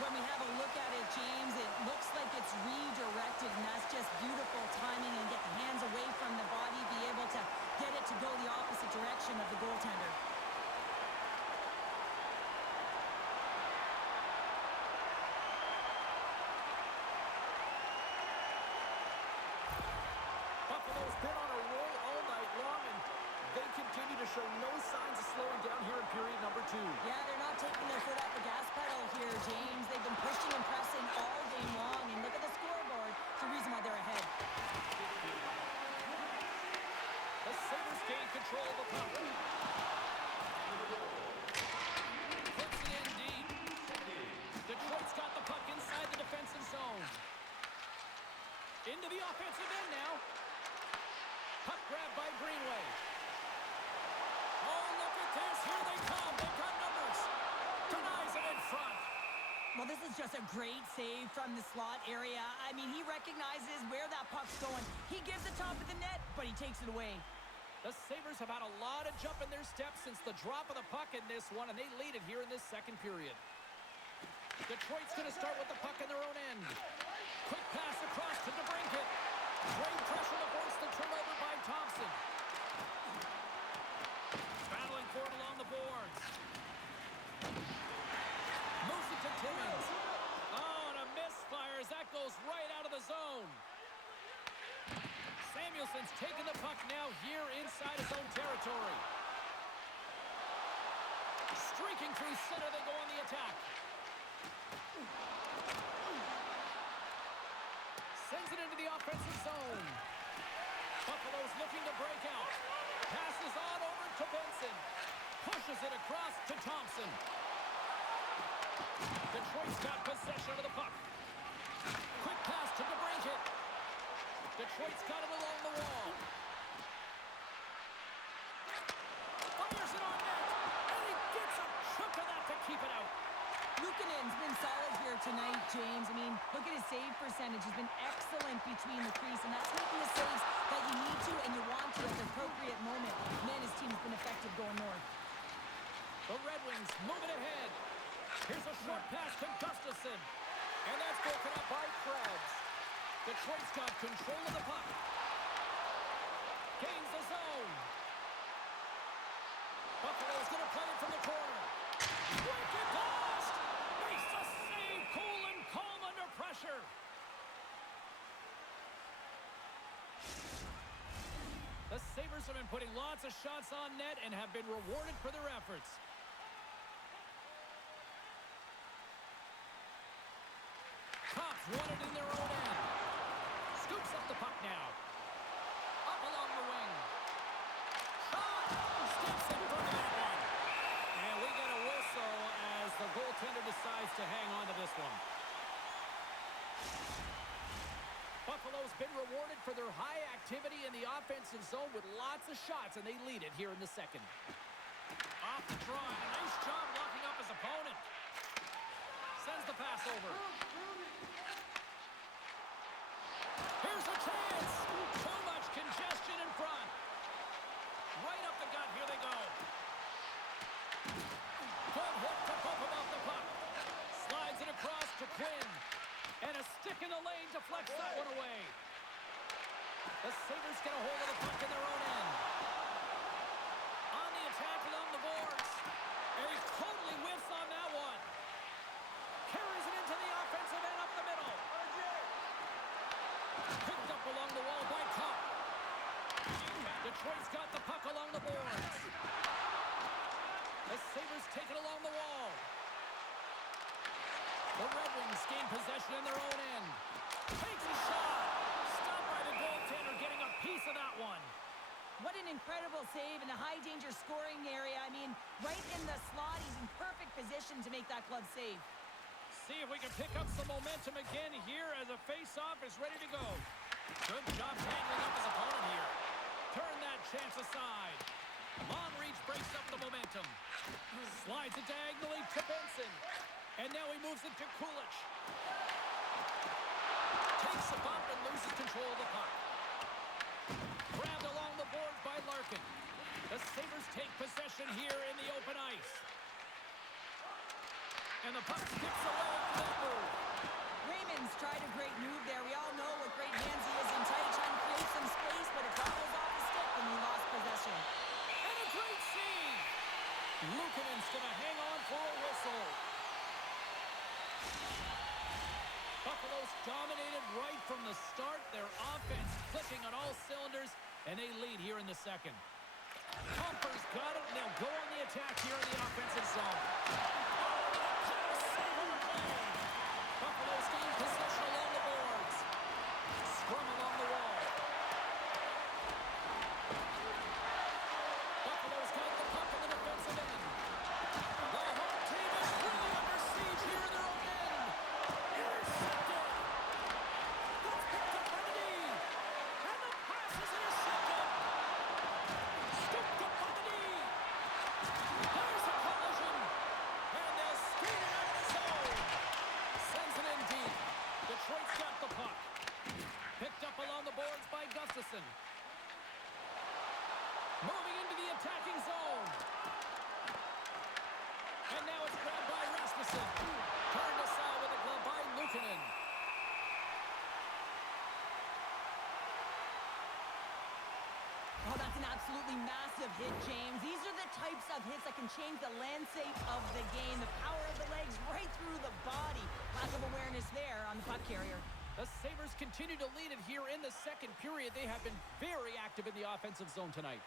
When we have a look at it, James, it looks like it's redirected, and that's just beautiful timing and get the hands away from the body, be able to get it to go the opposite direction of the goaltender. Buffalo's been on a roll all night long, and they continue to show no signs of slowing down here in period number 2. Yeah, they're not taking their foot off the gas pedal here, James. They've been pushing and pressing all game long, and look at the scoreboard. It's the reason why they're ahead. The Sabres gain control of the puck. Puts it in deep. Detroit's got the puck inside the defensive zone. Into the offensive end now. Puck grab by Greenway. Oh, look at this. Here they come. They've got numbers. Denies it in front. Well, this is just a great save from the slot area. I mean, he recognizes where that puck's going. He gives the top of the net, but he takes it away. The Sabres have had a lot of jump in their steps since the drop of the puck in this one, and they lead it here in this second period. Detroit's going to start with the puck in their own end. Quick pass across to DeBrincat. Great pressure to force the turnover by Thompson. Battling for it along the boards. Moves it to Timmins. Oh, and a misfire as that goes right out of the zone. Samuelson's taking the puck now here inside his own territory. Streaking through center, they go on the attack. Sends it into the offensive zone. Buffalo's looking to break out. Passes on over to Benson. Pushes it across to Thompson. Detroit's got possession of the puck. Quick pass to DeBrincat. Detroit's got it along the wall. Fires it on net. And he gets a chunk of that to keep it out. Luukkonen's been solid here tonight, James. I mean, look at his save percentage. He's been excellent between the crease, and that's making the saves that you need to and you want to at the appropriate moment. Man, his team's been effective going north. The Red Wings moving ahead. Here's a short pass to Gustafsson. And that's broken up by Krebs. Detroit's got control of the puck. Gains the zone. Buffalo's going to play it from the corner. Wicked blast! Makes the save, cool and calm under pressure. The Sabres have been putting lots of shots on net and have been rewarded for their efforts. Cops won it in their own end. Scoops up the puck now. Up along the wing. Shot! Steps in front of that one. And we get a whistle as the goaltender decides to hang on to this one. Buffalo's been rewarded for their high activity in the offensive zone with lots of shots, and they lead it here in the second. Off the draw. Nice job locking up his opponent. Sends the pass over. Here's a chance. Too much congestion in front. Right up the gut. Here they go. Good hit to bump him off the puck. Slides it across to Quinn. And a stick in the lane deflects that one away. The Sabres get a hold of the puck in their own end. On the attack along the boards. And he totally whiffs on that one. Carries it into the offensive end up the middle. Picked up along the wall by Cup. Detroit's got the puck along the boards. The Sabres take it along the wall. The Red Wings gain possession in their own end. Takes a shot. Stopped by the goaltender, getting a piece of that one. What an incredible save in a high-danger scoring area. I mean, right in the slot. He's in perfect position to make that glove save. See if we can pick up some momentum again here as a face-off is ready to go. Good job handling up his opponent here. Turn that chance aside. Long reach breaks up the momentum. Slides it diagonally to Benson. And now he moves it to Kulich. Takes a bump and loses control of the puck. Grabbed along the boards by Larkin. The Sabres take possession here in the open ice. And the puck skips away from that move. Raymond's tried a great move there. We all know what great hands he is in tight, trying to create some space, but it bobbles off the stick when he lost possession. And a great save. Luukkonen's going to hang on for a whistle. Buffalo's dominated right from the start. Their offense clicking on all cylinders, and they lead here in the second. Humper's got it, and they'll go on the attack here in the offensive zone. Buffalo's gained possession along the boards. Scrum along the wall. Buffalo's got the puck in the defensive end. The home team is really under siege here in their own end. Intercepted. That's picked up by the knee. And the pass is intercepted. Scooped up by the knee. There's a collision. And they'll skate it out of the zone. Sends it in deep. Detroit's got the puck. Picked up along the boards by Gustafsson. Moving into the attacking zone. And now it's grabbed by Rasmussen. Turned aside with a glove by Luukkonen. Oh, that's an absolutely massive hit, James. These are the types of hits that can change the landscape of the game. The power of the legs right through the body. Lack of awareness there on the puck carrier. The Sabres continue to lead it here in the second period. They have been very active in the offensive zone tonight.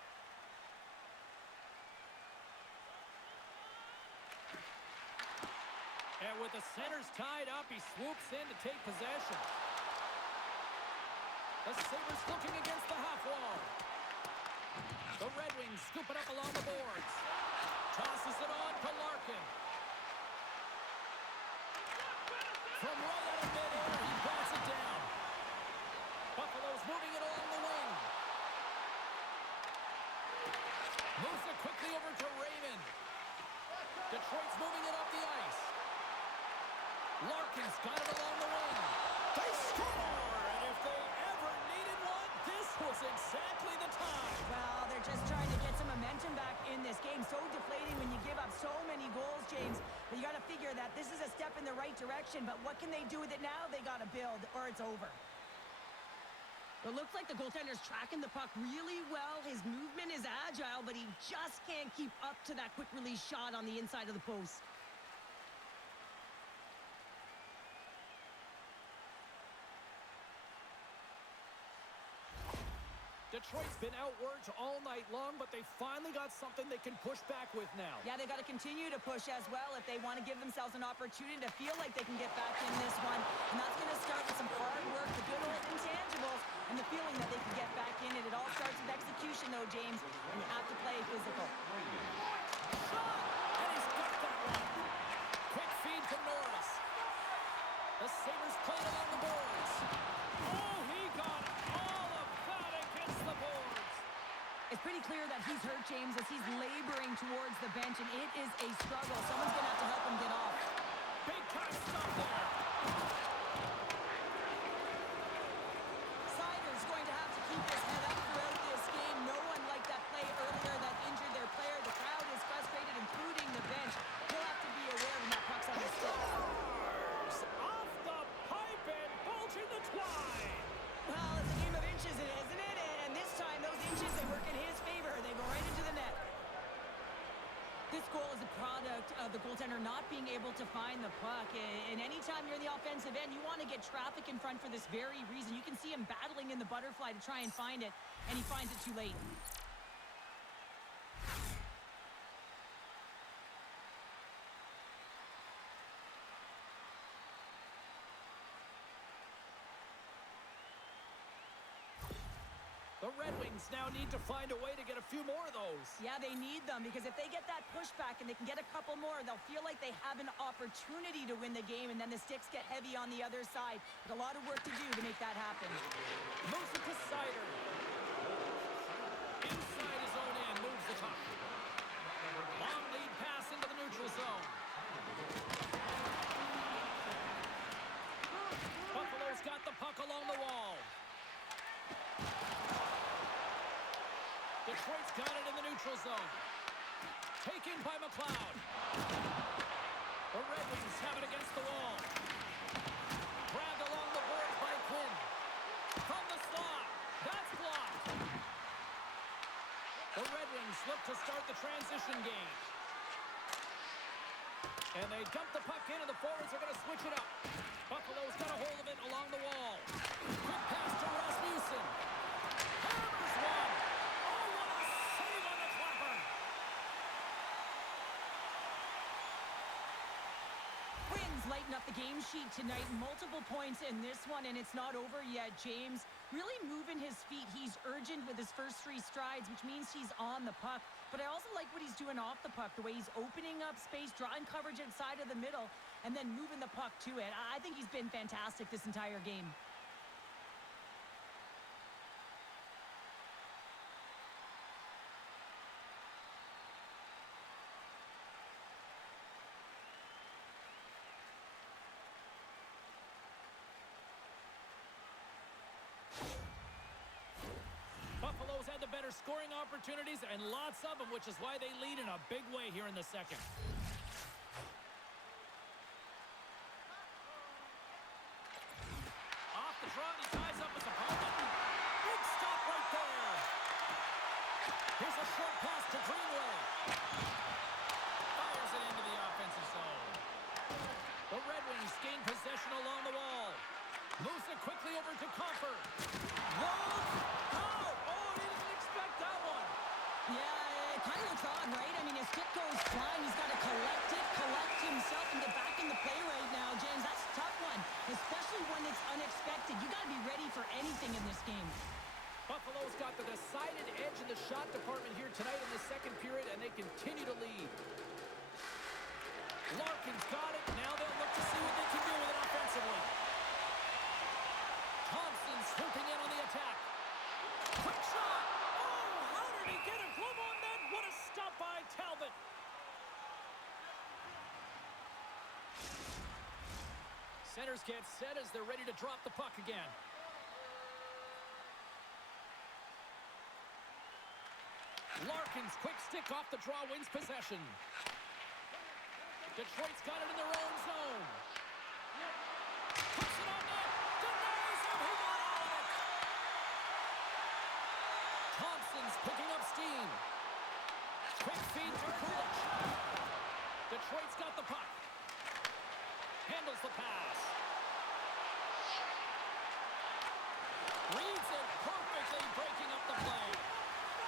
And with the centers tied up, he swoops in to take possession. The Sabres looking against the half wall. The Red Wings scoop it up along the boards. Tosses it on to Larkin. From right out of midair, he bats it down. Buffalo's moving it along the wing. Moves it quickly over to Raymond. Detroit's moving it up the ice. Larkin's got it along the wing. They score! And if they ever needed one, this was exactly the time. Well, they're just trying to get some momentum back in this game. So deflating when you give up so many goals, James. But you got to figure that this is a step in the right direction. But what can they do with it now? They got to build or it's over. It looks like the goaltender's tracking the puck really well. His movement is agile, but he just can't keep up to that quick release shot on the inside of the post. Detroit's been outworked all night long, but they finally got something they can push back with now. Yeah, they got to continue to push as well if they want to give themselves an opportunity to feel like they can get back in this one. And that's going to start with some hard work, the good old intangibles, and the feeling that they can get back in it. It all starts with execution, though, James, and you have to play physical. Shot! And he's got that one. Quick feed from Norris. The Sabres play it along the boards. Oh, he got all of that against the boards. It's pretty clear that he's hurt, James, as he's laboring towards the bench, and it is a struggle. Someone's going to have to help him get off. Big time stop there. Sider's going to have to keep his head up throughout this game. No one liked that play earlier that injured their player. The crowd is frustrated, including the bench. He'll have to be aware when that puck's on the stick. Off the pipe and bulging the twine. Well, it's a game of inches, isn't it? And this time, those inches, they work in his favor. They go right into the net. This goal is a product of the goaltender not being able to find the puck. And anytime you're in the offensive end, you want to get traffic in front for this very reason. You can see him battling in the butterfly to try and find it, and he finds it too late. The Red Wings now need to find a way to get a few more of those. Yeah, they need them, because if they get that pushback and they can get a couple more, they'll feel like they have an opportunity to win the game, and then the sticks get heavy on the other side. But a lot of work to do to make that happen. Moves it to Sider. Inside his own end, moves the puck. Long lead pass into the neutral zone. Buffalo's got the puck along the wall. Detroit's got it in the neutral zone. Taken by McLeod. The Red Wings have it against the wall. Grabbed along the boards by Quinn. From the slot. That's blocked. The Red Wings look to start the transition game. And they dump the puck in, and the forwards are going to switch it up. Buffalo's got a hold of it along the wall. Quick pass to Rasmussen. Hammers one. Oh, what a save on the clapper. Quinn's lighten up the game sheet tonight. Multiple points in this one, and it's not over yet, James. Really moving his feet. He's urgent with his first three strides, which means he's on the puck. But I also like what he's doing off the puck, the way he's opening up space, drawing coverage inside of the middle, and then moving the puck to it. I think he's been fantastic this entire game. Buffalo's had the better scoring opportunities and lots of them, which is why they lead in a big way here in the second. Off the draw, he ties up his opponent. Big stop right there. Here's a short pass to Greenway. Fires it into the offensive zone. The Red Wings gain possession along the wall. Moves it quickly over to Comfort. Rolled out. Oh, he didn't expect that one. Yeah, it kind of looks odd, right? I mean, his stick goes flying. He's got to collect it, collect himself, and get back in the play right now, James. That's a tough one, especially when it's unexpected. You got to be ready for anything in this game. Buffalo's got the decided edge in the shot department here tonight in the second period, and they continue to lead. Larkin's got it. Now they'll look to see what they can do with it offensively. Thompson swooping in on the attack. Quick shot. Oh, how did he get a glove on that? What a stop by Talbot. Centers get set as they're ready to drop the puck again. Larkin's quick stick off the draw wins possession. Detroit's got it in their own zone. Puts it on net. Denies him. He got out of it. Thompson's picking up steam. Quick feed to Kulich. Detroit's got the puck. Handles the pass. Reads it perfectly, breaking up the play.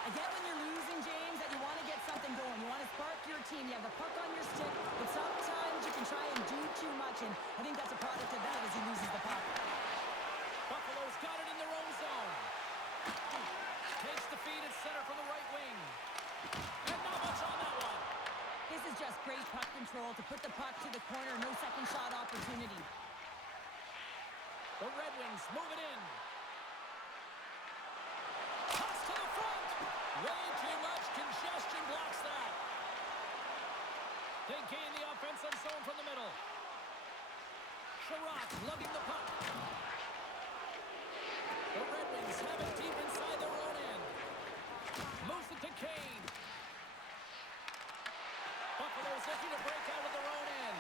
I get when you're losing, James, that you want to get something going. You want to spark your team. You have the puck on your stick, but sometimes you can try and do too much, and I think that's a product of that as he loses the puck. Buffalo's got it in their own zone. Takes the feed at center from the right wing. And not much on that one. This is just great puck control to put the puck to the corner. No second shot opportunity. The Red Wings move it in. Pass to the front. Way too much congestion blocks that. They gain the offensive zone from the middle. Sherratt lugging the puck. The Red Wings have it deep inside their own end. Moves it to Kane. Buffalo's looking to break out of their own end.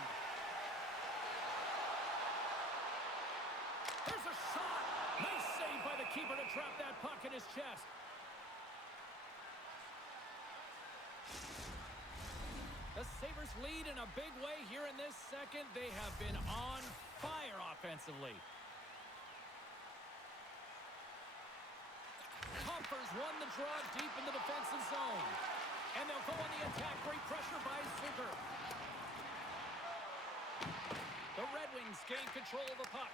There's a shot. Nice save by the keeper to trap that puck in his chest. The Sabres lead in a big way here in this second. They have been on fire offensively. Compher's won the draw deep in the defensive zone. And they'll go on the attack. Great pressure by Zucker. The Red Wings gain control of the puck.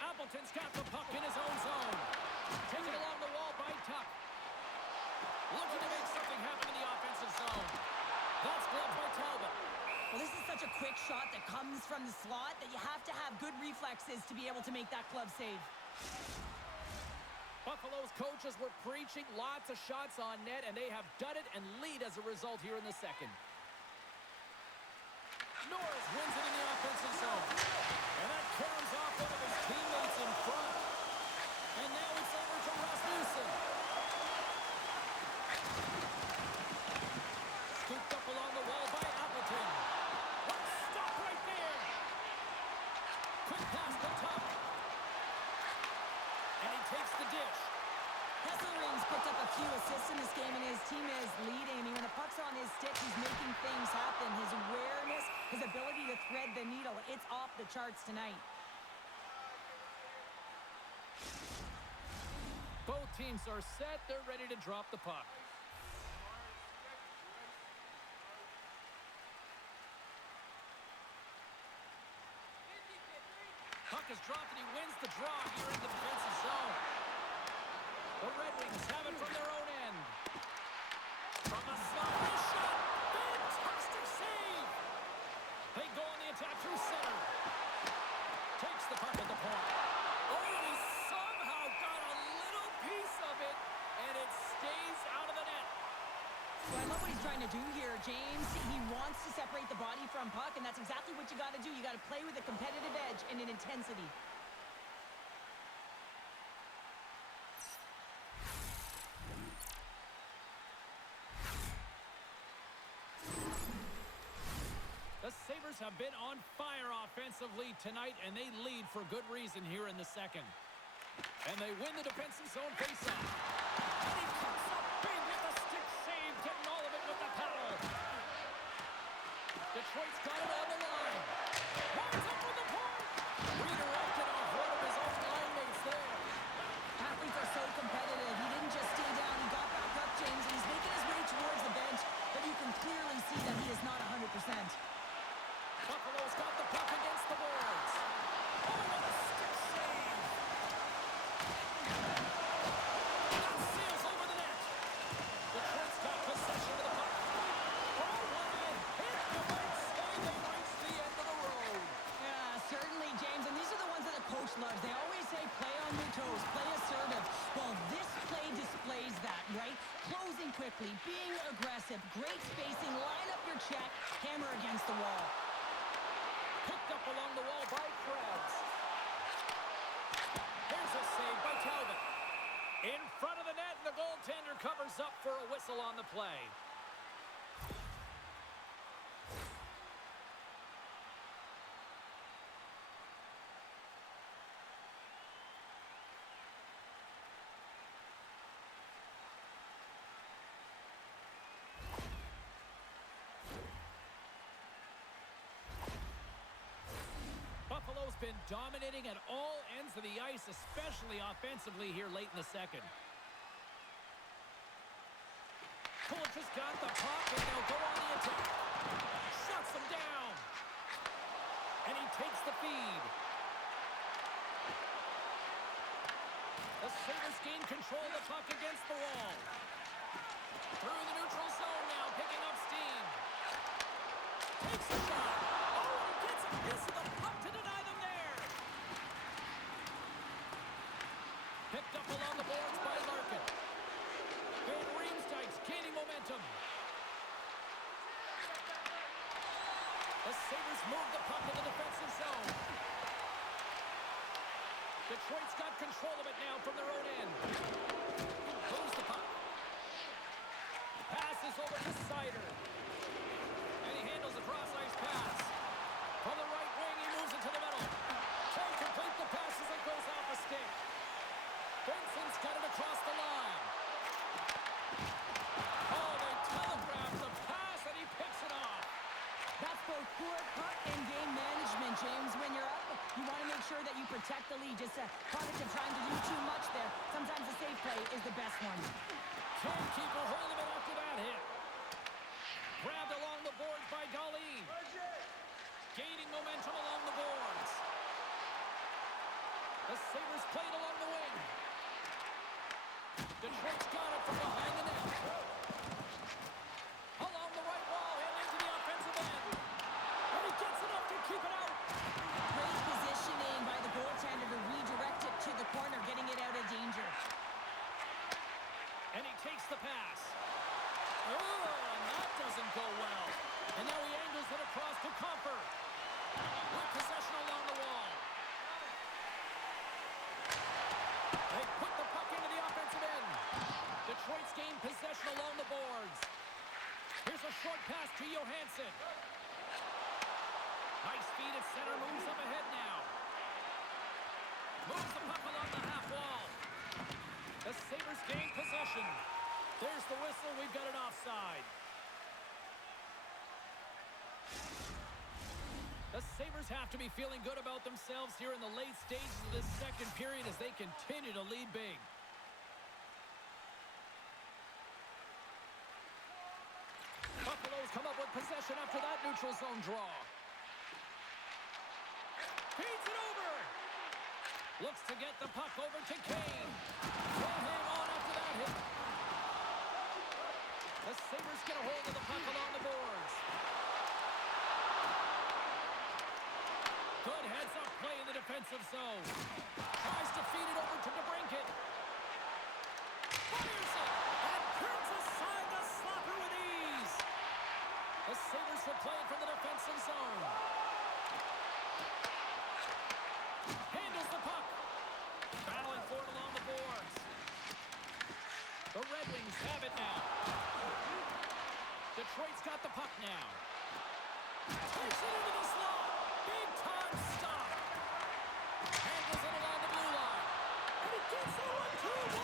Appleton's got the puck in his own zone. Taken along the wall by Tuck. Looking to make something happen in the offensive zone. That's gloved by Talbot. Well, this is such a quick shot that comes from the slot that you have to have good reflexes to be able to make that glove save. Buffalo's coaches were preaching lots of shots on net, and they have done it and lead as a result here in the second. Norris wins it in the offensive zone. And that caroms off one of his teammates in front. And now it's over to Rasmussen. Scooped up along the wall by Appleton. What a stop right there. Quick pass to Tuck. And he takes the dish. Kesselring's picked up a few assists in this game, and his team is leading. I mean, when the puck's on his stick, he's making things happen. His awareness, his ability to thread the needle, it's off the charts tonight. Both teams are set. They're ready to drop the puck. Puck is dropped, and he wins the draw here in the defensive zone. The Red Wings have it from their own end. From the slot, this shot. Fantastic save. They go on the attack through center. Takes the puck at the point. Oh, he somehow got a little piece of it, and it stays out of the net. Well, I love what he's trying to do here, James. He wants to separate the body from puck, and that's exactly what you got to do. You got to play with a competitive edge and an intensity. Sabres have been on fire offensively tonight, and they lead for good reason here in the second. And they win the defensive zone faceoff. And he comes up big with a stick save, getting all of it with the paddle. Detroit's got it on the line. Winds up with the point. Redirected off one of his own line mates there. Athletes are so competitive. He didn't just stay down. He got back up, James, and he's making his way towards the bench. But you can clearly see that he is not 100%. Buffalo's got the puck against the boards. Oh, what a stick save. That sails over the net. Detroit's got possession of the puck. Oh, one in. Hit. You might say they reached the end of the road. Yeah, certainly, James. And these are the ones that a coach loves. They always say play on your toes, play assertive. Well, this play displays that, right? Closing quickly, being aggressive, great spacing, line up your check, hammer against the wall. Picked up along the wall by Krebs. Here's a save by Talbot. In front of the net, the goaltender covers up for a whistle on the play. Buffalo's been dominating at all ends of the ice, especially offensively here late in the second. Pulich has got the puck, and they'll go on the attack. Shuts them down. And he takes the feed. The Sabres gain control of the puck against the wall. Through the neutral zone now, picking up steam. Takes a shot. Oh, he gets a piece of the puck to deny them there. Picked up along the boards by Larkin. Van Riemsdyk's gaining momentum. The Sabres move the puck in the defensive zone. Detroit's got control of it now from their own end. Moves the puck. Passes over to Seider. And he handles a cross-ice pass. From the right wing, he moves it to the middle. Can't complete the pass as it goes off a stick. Benson's got it across the line. Oh, they telegraph the pass, and he picks it off. That's both poor puck and game management, James. When you're up, you want to make sure that you protect the lead. Just a product of trying to do too much there. Sometimes a safe play is the best one. Can't keep a hold of it after that hit. Grabbed along the boards by Galeen. Gaining momentum along the boards. The Sabres played along the wing. Detroit's got it from behind the net. Along the right wall and into the offensive end. And he gets enough to keep it out. Great positioning by the goaltender to redirect it to the corner, getting it out of danger. And he takes the pass. Oh, and that doesn't go well. And now he angles it across to Comfort. With possession along the wall. They put the puck into the offensive end. Detroit's gained possession along the boards. Here's a short pass to Johansson. High speed at center, moves up ahead now. Moves the puck along the half wall. The Sabres gain possession. There's the whistle. We've got an offside. The Sabres have to be feeling good about themselves here in the late stages of this second period as they continue to lead big. Buffalo's come up with possession after that neutral zone draw. Feeds it over. Looks to get the puck over to Kane. Can't hang on after that hit. The Sabres get a hold of the puck along the boards. Good heads-up play in the defensive zone. Tries to feed it over to DeBrincat. Fires it! And turns aside the slapper with ease. The Sabres will play it from the defensive zone. Handles the puck. Battling for it along the boards. The Red Wings have it now. Detroit's got the puck now. Takes it into the slot. Big time stop. Handles it along the blue line. And he gets the 1-2-1.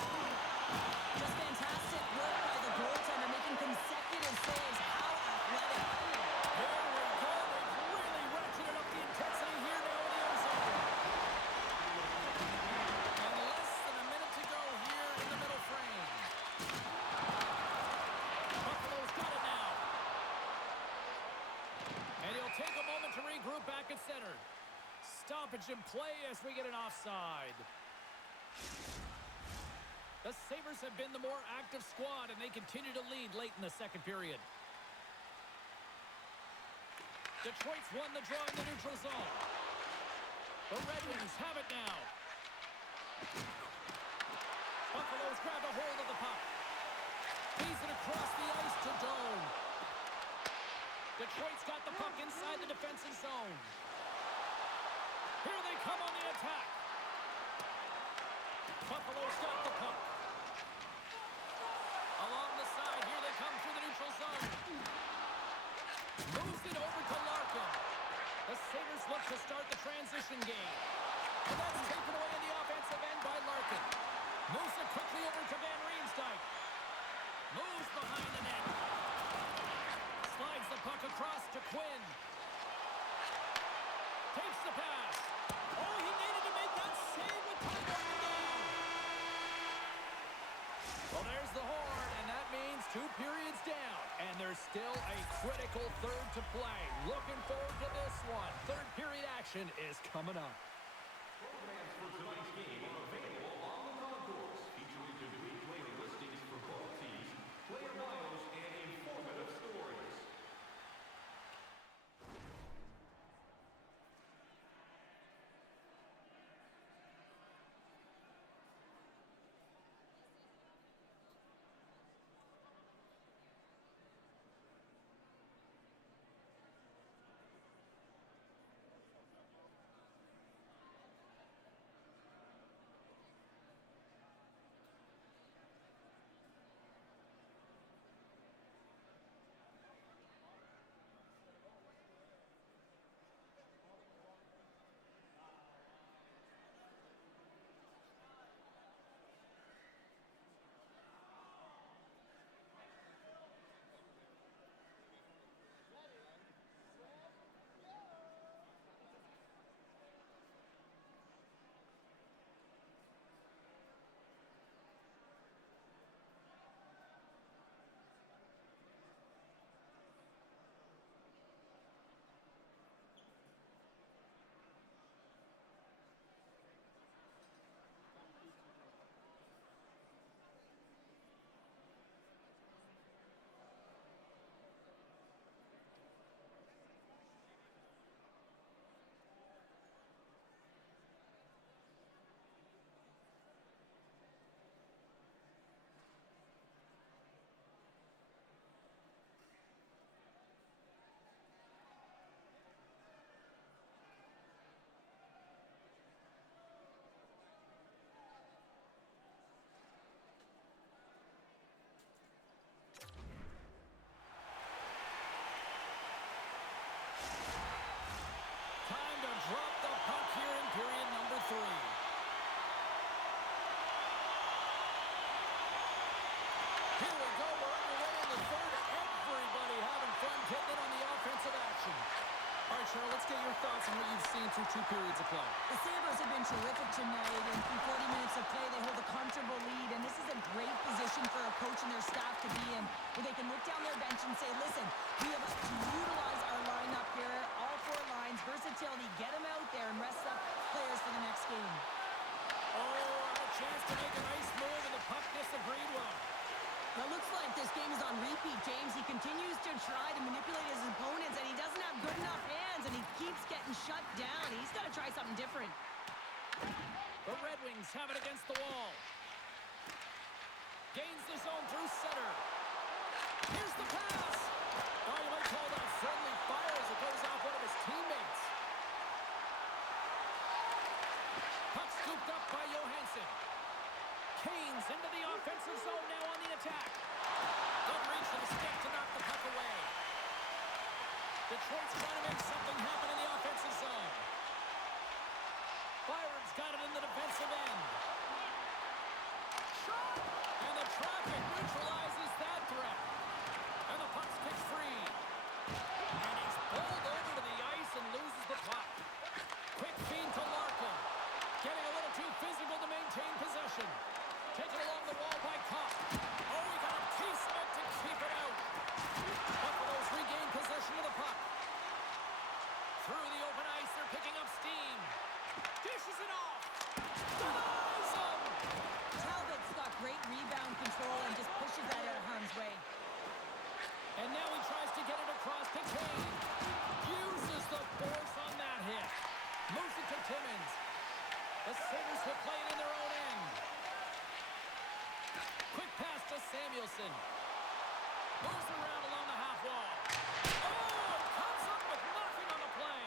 Just fantastic work by the goaltender, making consecutive saves. How athletic. Here we go. They've really ratcheted up the intensity here now in the ozone. And less than a minute to go here in the middle frame. Buffalo's got it now. And he'll take a moment to regroup back at center. Stoppage in play as we get an offside. The Sabres have been the more active squad, and they continue to lead late in the second period. Detroit's won the draw in the neutral zone. The Red Wings have it now. Buffalo's grabbed a hold of the puck. Feeds it across the ice to Dome. Detroit's got the puck inside the defensive zone. Here they come on the attack. Buffalo's got the puck. Along the side, here they come through the neutral zone. Moves it over to Larkin. The Sabres look to start the transition game. And that's taken away in the offensive end by Larkin. Moves it quickly over to Van Riemsdyk. Moves behind the net. Slides the puck across to Quinn. Takes the pass. Oh, he needed to make that save with time running down. Well, there's the horn, and that means 2 periods down. And there's still a critical third to play. Looking forward to this one. Third period action is coming up. Programs for tonight's game are available on the concourse, featuring complete player listings for both teams, player bios, and informative stories. Drop the puck here in period number 3. Here we go. We're underway in the third. Everybody having fun getting in on the offensive action. All right, Cheryl, let's get your thoughts on what you've seen through 2 periods of play. The Sabres have been terrific tonight, and through 40 minutes of play, they hold a comfortable lead, and this is a great position for a coach and their staff to be in, where they can look down their bench and say, listen, we have to utilize our lineup here, all 4 lines, versatility, get them out there and rest up players for the next game. Oh, a chance to make a nice move, and the puck disagreed well. Well, it looks like this game is on repeat, James. He continues to try to manipulate his opponents, and he doesn't have good enough hands, and he keeps getting shut down. He's got to try something different. The Red Wings have it against the wall. Gains the zone through center. Here's the pass. Oh, you might call that friendly fire as it goes off one of his teammates. Puck scooped up by Johansson. Canes into the offensive zone now on the attack. Good reach to the stick to knock the puck away. Detroit's trying to make something happen in the offensive zone. Byron's got it in the defensive end. Shot! And the traffic neutralizes that threat. And the puck's kicked free. And he's pulled over to the ice and loses the puck. Quick feed to Larkin. Getting a little too physical to maintain possession. Taken along the wall by Kopp. Oh, he got a piece of it to keep it out. Buffalo's regained possession of the puck. Through the open ice, they're picking up steam. Dishes it off. Denies him. Talbot's got great rebound control and just pushes that out of harm's way. And now he tries to get it across to Kane. Uses the force on that hit. Moves it to Timmins. The Sabres will play it in their own end. Quick pass to Samuelson. Moves around along the half wall. Oh, comes up with nothing on the play.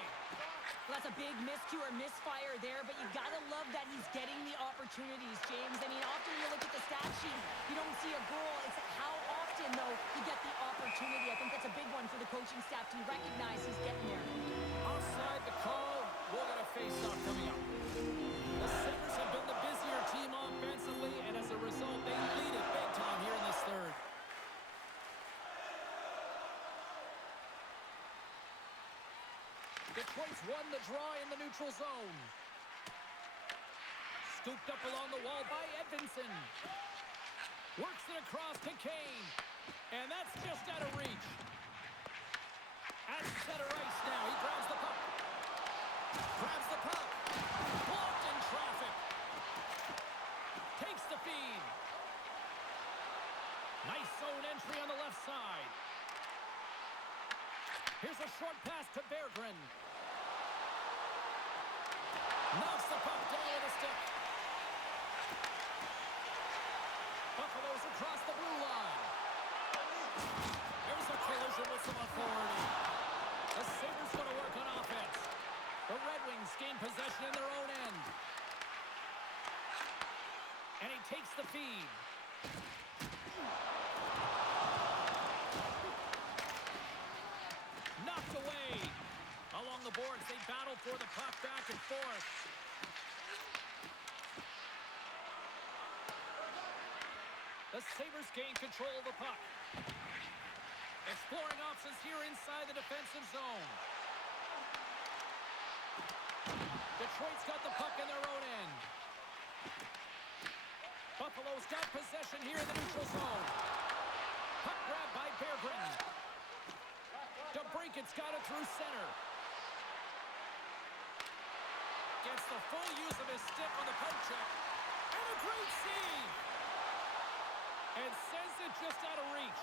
Well, that's a big miscue or misfire there, but you gotta love that he's getting the opportunities, James. I mean, often you look at the stat sheet, you don't see a goal. It's how often, though, you get the opportunity. I think that's a big one for the coaching staff to recognize he's getting there. Offside the call. We'll get a face-off coming up. The Sabres have been the busier team offensively, and as a result, they lead it big time here in this third. Detroit's won the draw in the neutral zone. Scooped up along the wall by Edvinsson. Works it across to Kane. And that's just out of reach. At center ice now. He grabs the puck. Grabs the puck. Blocked in traffic. Takes the feed. Nice zone entry on the left side. Here's a short pass to Berggren. Knocks the puck down with a stick. Buffalo's across the blue line. There's a collision with some authority. The Sabres going to work on offense. The Red Wings gain possession in their own end. And he takes the feed. Knocked away. Along the boards, they battle for the puck back and forth. The Sabres gain control of the puck. Exploring options here inside the defensive zone. Detroit's got the puck in their own end. Buffalo's got possession here in the neutral zone. Puck grab by Berggren. DeBrinket's got it through center. Gets the full use of his stick on the poke check. And a great save. And sends it just out of reach.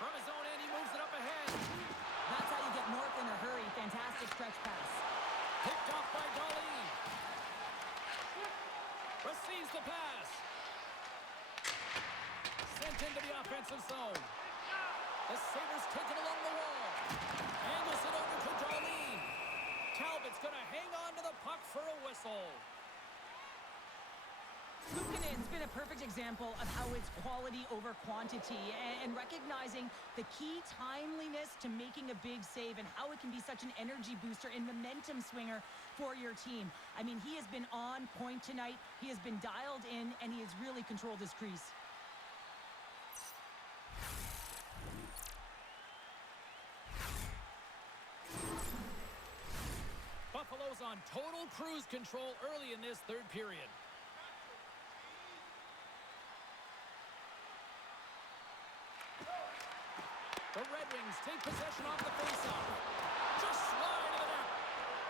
From his own end, he moves it up ahead. That's how you get north in a hurry. Fantastic stretch pass. Picked off by Dahlin. Receives the pass. Sent into the offensive zone. The Sabres take it along the wall. Angles it over to Dahlin. Talbot's going to hang on to the puck for a whistle. Luukkonen's been a perfect example of how it's quality over quantity and recognizing the key timeliness to making a big save and how it can be such an energy booster and momentum swinger for your team. I mean, he has been on point tonight. He has been dialed in, and he has really controlled his crease. Buffalo's on total cruise control early in this third period. The Red Wings take possession off the faceoff. Just slide to the net.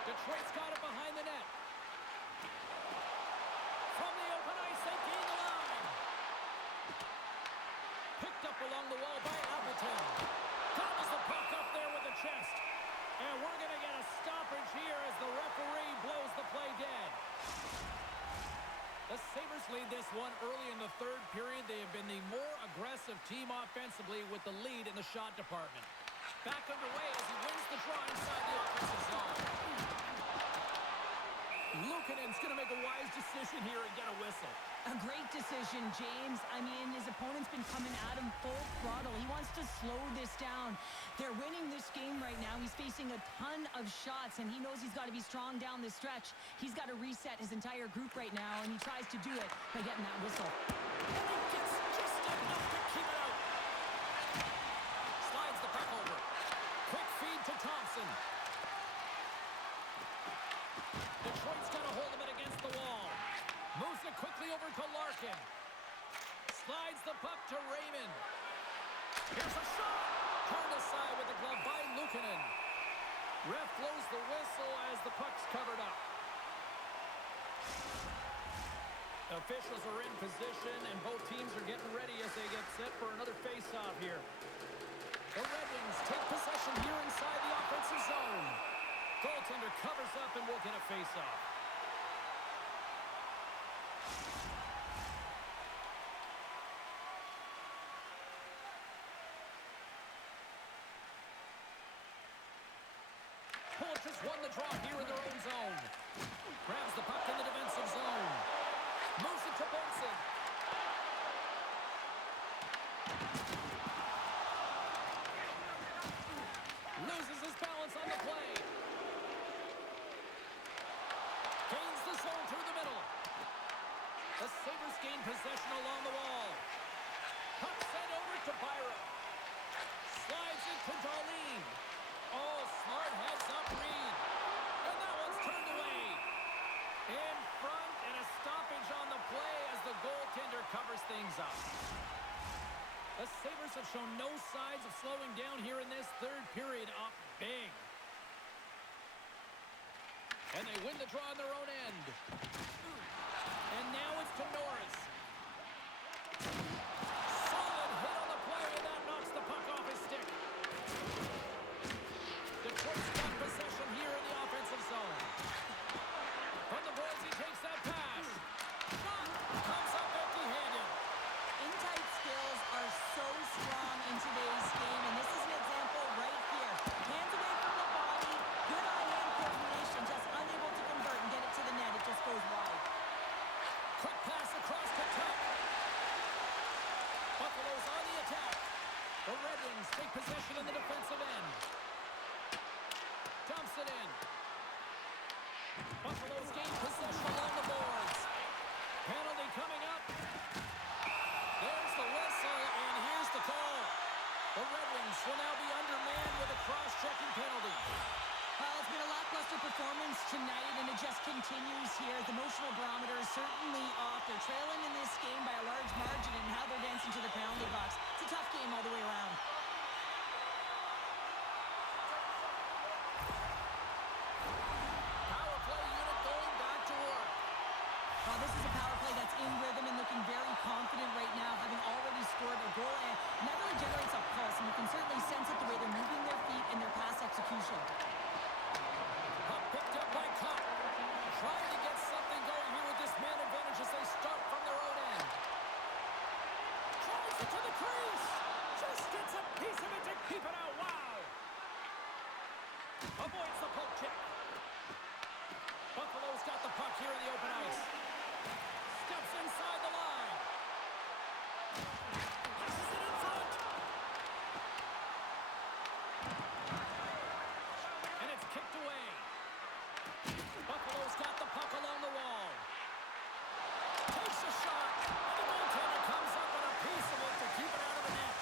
Detroit's got it behind the net. From the open ice, they gain the line. Picked up along the wall by Appleton. Gobbles the puck up there with the chest. And we're going to get a stoppage here as the referee blows the play dead. The Sabres lead this one early in the third period. They have been the more aggressive team offensively with the lead in the shot department. Back underway as he wins the draw inside the offensive zone. Luukkonen's going to make a wise decision here and get a whistle. A great decision, James. I mean, his opponent's been coming at him full throttle. He wants to slow this down. They're winning this game right now. He's facing a ton of shots, and he knows he's got to be strong down the stretch. He's got to reset his entire group right now, and he tries to do it by getting that whistle. And he gets just enough to keep it out. Slides the puck over. Quick feed to Thompson. Detroit's got a hold of it against the wall. Moves it quickly over to Larkin. Slides the puck to Raymond. Here's a shot. Turned aside with the glove by Luukkonen. Ref blows the whistle as the puck's covered up. Officials are in position, and both teams are getting ready as they get set for another face-off here. The Red Wings take possession here inside the offensive zone. Goaltender covers up and will get a face-off. Poitras won the draw here in their own zone. Grabs the puck in the defensive zone. Moves it to Benson. Loses his balance on the play. Gains the zone through the middle. The Sabres gain possession along the wall. Puck sent over to Byron. Slides it to Darlene. Oh, smart heads-up read. And that one's turned away. In front, and a stoppage on the play as the goaltender covers things up. The Sabres have shown no signs of slowing down here in this third period, up big. And they win the draw on their own end. And now it's to Norris. Solid hit on the play, and that knocks the puck off his stick. Detroit's got possession here in the offensive zone. From the boards, he takes that pass. Comes up empty-handed. In-tight skills are so strong in today's game, and this is an example right here. Hands away from the body, good eye-hand coordination, just unable to convert and get it to the net. It just goes wide. Quick pass across the top. Buffalo's on the attack. The Red Wings take possession in the defensive end. Dumps it in. Buffalo's gained possession along the boards. Penalty coming up. There's the whistle, and here's the call. The Red Wings will now be undermanned with a cross-checking penalty. Well, it's been a lackluster performance tonight, and it just continues here. The emotional barometer is certainly off. They're trailing in this game by a large margin, and how they're dancing to the penalty box. It's a tough game all the way around. Power play unit going back to work. Well, this is a power play that's in rhythm and looking very confident right now, having already scored a goal, and that really generates a pulse, and you can certainly sense it the way they're moving their feet and their pass execution. Puck picked up by Cup. Trying to get something going here with this man advantage as they start from their own end. Tries it to the crease. Just gets a piece of it to keep it out. Wow. Avoids the poke check. Buffalo's got the puck here in the open ice. Steps inside the line. Passes it in front. And it's kicked away. Buffalo's got the puck along the wall. Takes a shot. And the goaltender comes up with a piece of it to keep it out of the net.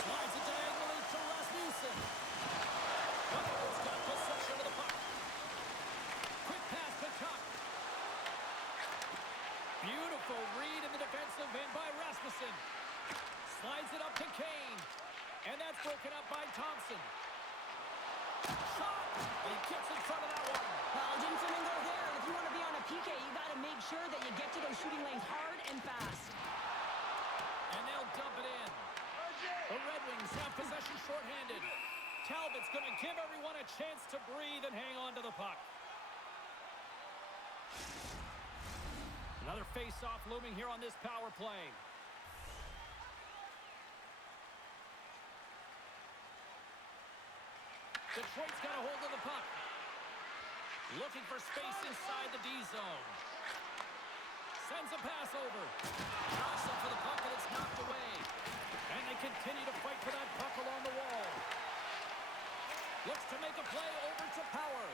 Slides it diagonally to Rasmussen. Buffalo's got possession of the puck. Quick pass to Tuck. Beautiful read in the defensive end by Rasmussen. Slides it up to Kane. And that's broken up by Thompson. Shot! He gets in front of that one. Well, didn't Flamingo there, and if you want to be on a PK, you got to make sure that you get to those shooting lanes hard and fast. And they'll dump it in. The Red Wings have possession shorthanded. Talbot's going to give everyone a chance to breathe and hang on to the puck. Another face-off looming here on this power play. Detroit's got a hold of the puck. Looking for space inside the D zone. Sends a pass over. Jostling for the puck, and it's knocked away. And they continue to fight for that puck along the wall. Looks to make a play over to Power.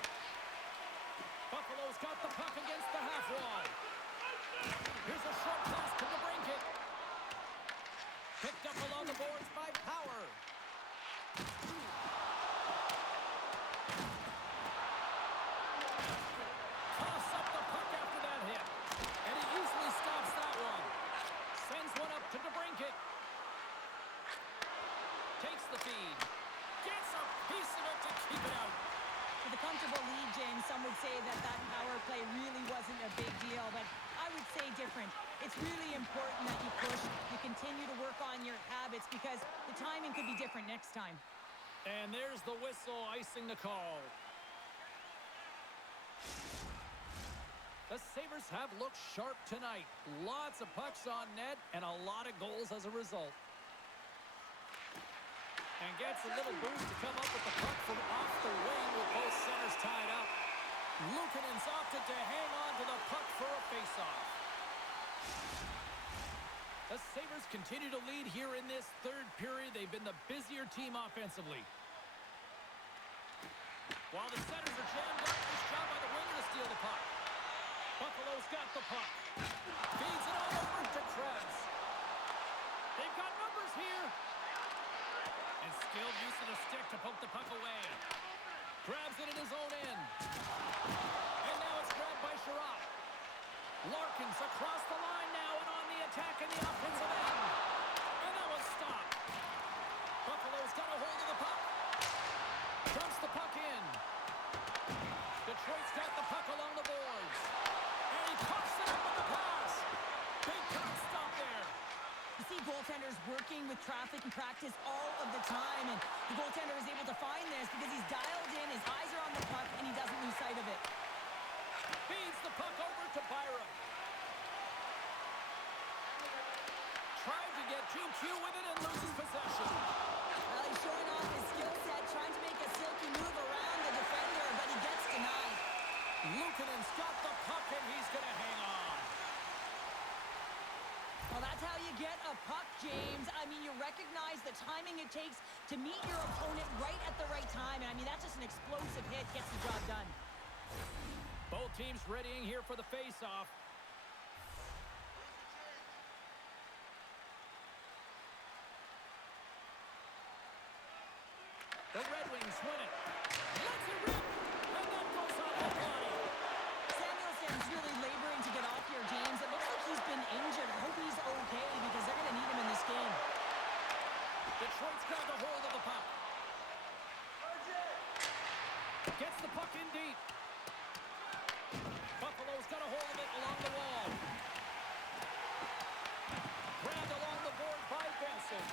Buffalo's got the puck against the half wall. Here's a short pass to DeBrincat. Picked up along the boards by Power. Toss up the puck after that hit. And he easily stops that one. Sends one up to DeBrincat. Takes the feed. Gets a piece of it to keep it out. With a comfortable lead, James, some would say that power play really wasn't a big deal, but I would say different. It's really important that you push, you continue to work on your habits because the timing could be different next time. And there's the whistle icing the call. The Sabres have looked sharp tonight. Lots of pucks on net and a lot of goals as a result. And gets a little boost to come up with the puck from off the wing with both centers tied up. Luukkonen's opted to hang on to the puck for a faceoff. The Sabres continue to lead here in this third period. They've been the busier team offensively. While the centers are jammed up, nice job by the winger to steal the puck. Buffalo's got the puck. Feeds it all over to Krebs. They've got numbers here. And skilled use of the stick to poke the puck away. Grabs it in his own end. And now it's grabbed by Sherratt. Larkin's across the line now and on the attack in the offensive end. And that was stopped. Buffalo's got a hold of the puck. Dumps the puck in. Detroit's got the puck along the boards. And he pucks it up with the pass. Big time stop there. You see goaltenders working with traffic and practice all of the time, and the goaltender is able to find this because he's dialed in, his eyes are on the puck, and he doesn't lose sight of it. Feeds the puck over to Byram. Tried to get too cute with it and loses possession. Well, he's showing off his skill set, trying to make a silky move around the defender, but he gets denied. Luukkonen's got the puck, and he's going to hang on. Well, that's how you get a puck, James. I mean, you recognize the timing it takes to meet your opponent right at the right time. And I mean, that's just an explosive hit, gets the job done. Both teams readying here for the face-off. The Red Wings win it. Let's it rip! And that goes off the body. Samuelson's really laboring to get off here, James. It looks like he's been injured. I hope he's okay because they're going to need him in this game. Detroit's got the hold of the puck. Gets the puck in deep. Buffalo's got a hold of it along the wall. Grabbed along the board by Benson.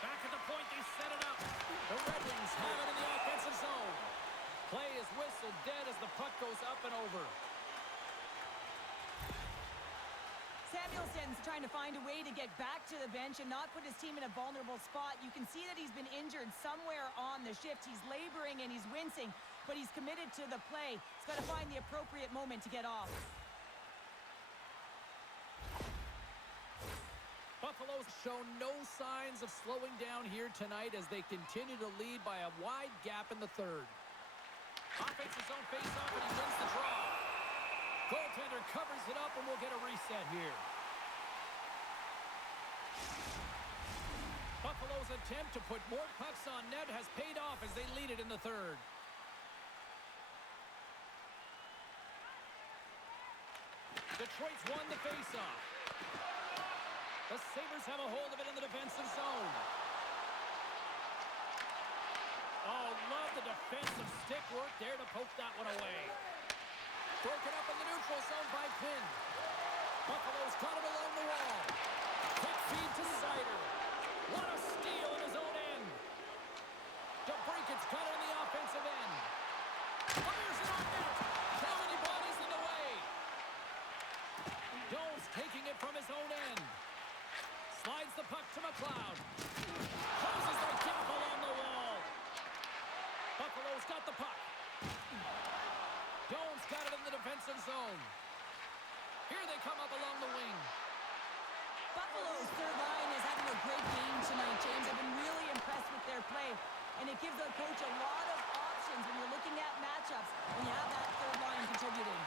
Back at the point, they set it up. The Red Wings have it in the offensive zone. Play is whistled dead as the puck goes up and over. Samuelson's trying to find a way to get back to the bench and not put his team in a vulnerable spot. You can see that he's been injured somewhere on the shift. He's laboring and he's wincing, but he's committed to the play. He's got to find the appropriate moment to get off. Buffalo's shown no signs of slowing down here tonight as they continue to lead by a wide gap in the third. Offensive zone face-off, and he wins the draw. Goaltender covers it up, and we'll get a reset here. Buffalo's attempt to put more pucks on net has paid off as they lead it in the third. Detroit's won the face-off. The Sabres have a hold of it in the defensive zone. Oh, love the defensive stick work there to poke that one away. Broken up in the neutral zone by Quinn. Buffalo's got him along the wall. Quick feed to Seider. What a steal in his own end. DeBrincat's got it in the offensive end. Fires it on net. How many bodies in the way? Dole's taking it from his own end. Slides the puck to McLeod. Closes the gap along the wall. Buffalo's got the puck. got it in the defensive zone. Here they come up along the wing. Buffalo's third line is having a great game tonight, James. I've been really impressed with their play, and it gives the coach a lot of options when you're looking at matchups when you have that third line contributing.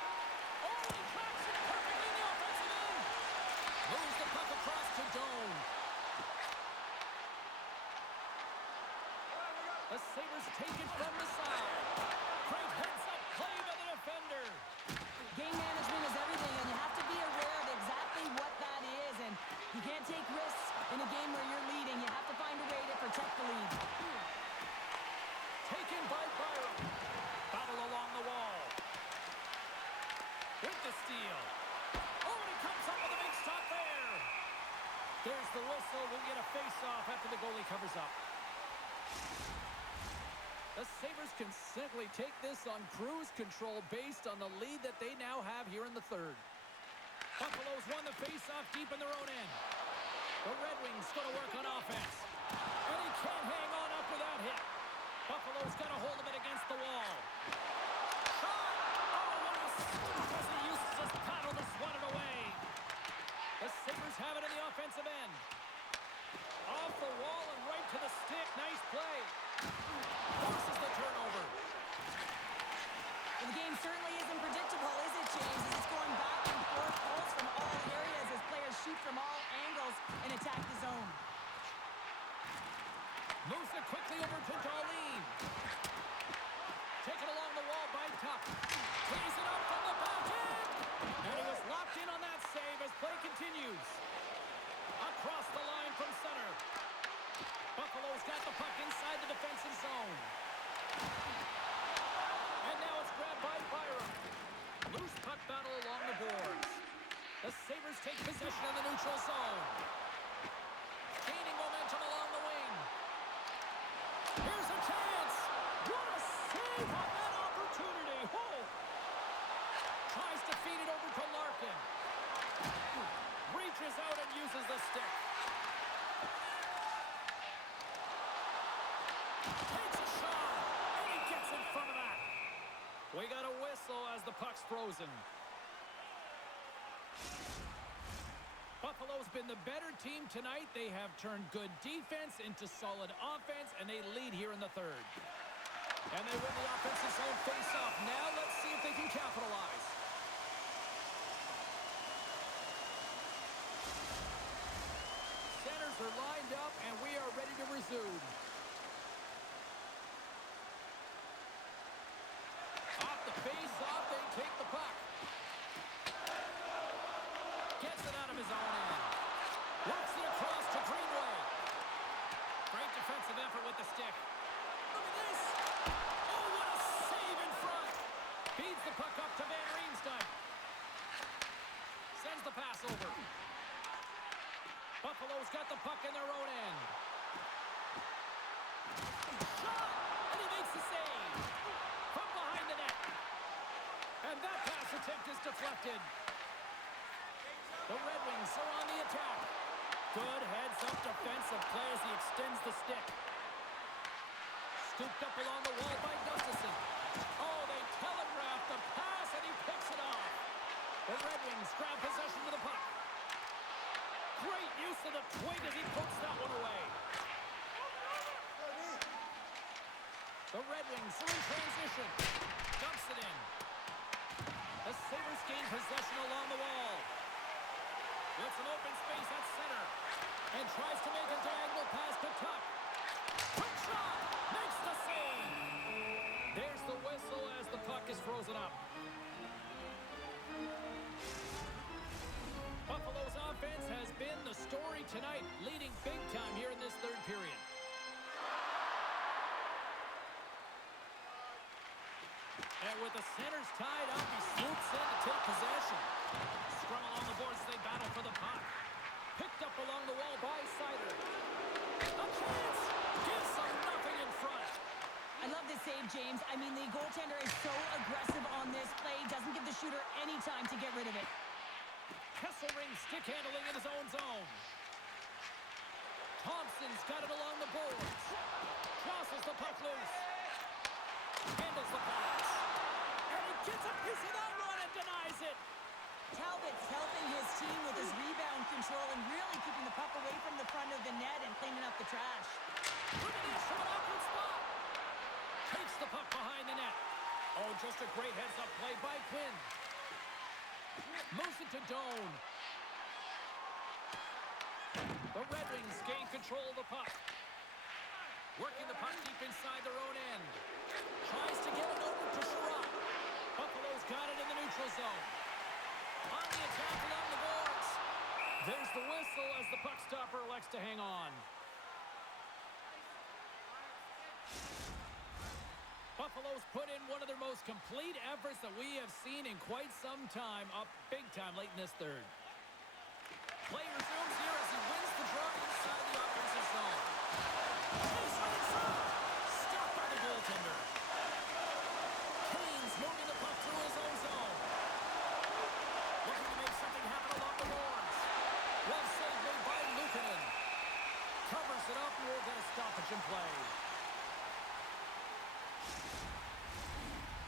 Oh, he cracks it perfectly in the offensive end. Moves the puck across to Doan. The Sabres take it from the side. Great heads-up play by the defender. Game management is everything, and you have to be aware of exactly what that is, and you can't take risks in a game where you're leading. You have to find a way to protect the lead. Taken by Byron. Battle along the wall. With the steal. Oh, and he comes up with a big stop there. There's the whistle. We'll get a face-off after the goalie covers up. The Sabres can simply take this on cruise control based on the lead that they now have here in the third. Buffalo's won the face-off deep in their own end. The Red Wings going to work on offense. And he can't hang on after that hit. Buffalo's got a hold of it against the wall. Shot! Oh, what a stop as he uses his paddle to swat it away. The Sabres have it in the offensive end. Off the wall and right to the stick. Nice play. Forces the turnover. Well, the game certainly isn't predictable, is it, James? As it's going back and forth, goals from all areas as players shoot from all angles and attack the zone. Moves it quickly over to Darlene. Taken along the wall by Tuck. Plays it up from the back end. And he was locked in on that save as play continues. Across the line from center. Buffalo's got the puck inside the defensive zone. And now it's grabbed by Byron. Loose puck battle along the boards. The Sabres take possession of the neutral zone. Gaining momentum along the wing. Here's a chance. What a save on that opportunity. Oh! Tries to feed it over to Larkin. Reaches out and uses the stick. Takes a shot, and he gets in front of that. We got a whistle as the puck's frozen. Buffalo's been the better team tonight. They have turned good defense into solid offense, and they lead here in the third. And they win the offensive zone face-off. Now let's see if they can capitalize. Centers are lined up, and we are ready to resume. Off the face-off, they take the puck. Gets it out of his own end. Works it across to Greenway. Great defensive effort with the stick. Look at this. Oh, what a save in front. Feeds the puck up to Van Riemsdyk. Sends the pass over. Buffalo's got the puck in their own end. Shot! And he makes the save. From behind the net. And that pass attempt is deflected. The Red Wings are on the attack. Good heads-up defensive play as he extends the stick. Scooped up along the wall by Gustafsson. Oh, they telegraphed the pass and he picks it off. The Red Wings grab possession of the puck. Great use of the twig as he pokes that one away. The Red Wings are in transition. Dumps it in. The Sabres gain possession along the wall. With some open space at center. And tries to make a diagonal pass to Tuck. Quick shot! Makes the save! There's the whistle as the puck is frozen up. Buffalo's offense has been the story tonight, leading big time here in this third period. And with the centers tied up, he swoops in to take possession. Scrum along the boards as they battle for the puck. Picked up along the wall by Sider. A chance! Gives them nothing in front. I love this save, James. I mean, the goaltender is so aggressive on this play. Doesn't give the shooter any time to get rid of it. Kesselring stick handling in his own zone. Thompson's got it along the boards. Jostles the puck loose. Handles the pass. And he gets it He's in that one and denies it. Talbot's helping his team with his rebound control and really keeping the puck away from the front of the net and cleaning up the trash. Look at this from an awkward spot. Takes the puck behind the net. Oh, just a great heads-up play by Quinn. Moves it to Doan. The Red Wings gain control of the puck. Working the puck deep inside their own end. Tries to get it over to Sherrod. Buffalo's got it in the neutral zone. On the attack along the boards. There's the whistle as the puck stopper elects to hang on. Buffalo's put in one of their most complete efforts that we have seen in quite some time, up big time late in this third. Play resumes here as he wins the draw inside the offensive zone. He's right inside. Stopped by the goaltender. Kane's moving the puck through his own zone. Looking to make something happen along the boards. Well save made by Luukkonen. Covers it up and we'll get a stoppage in play.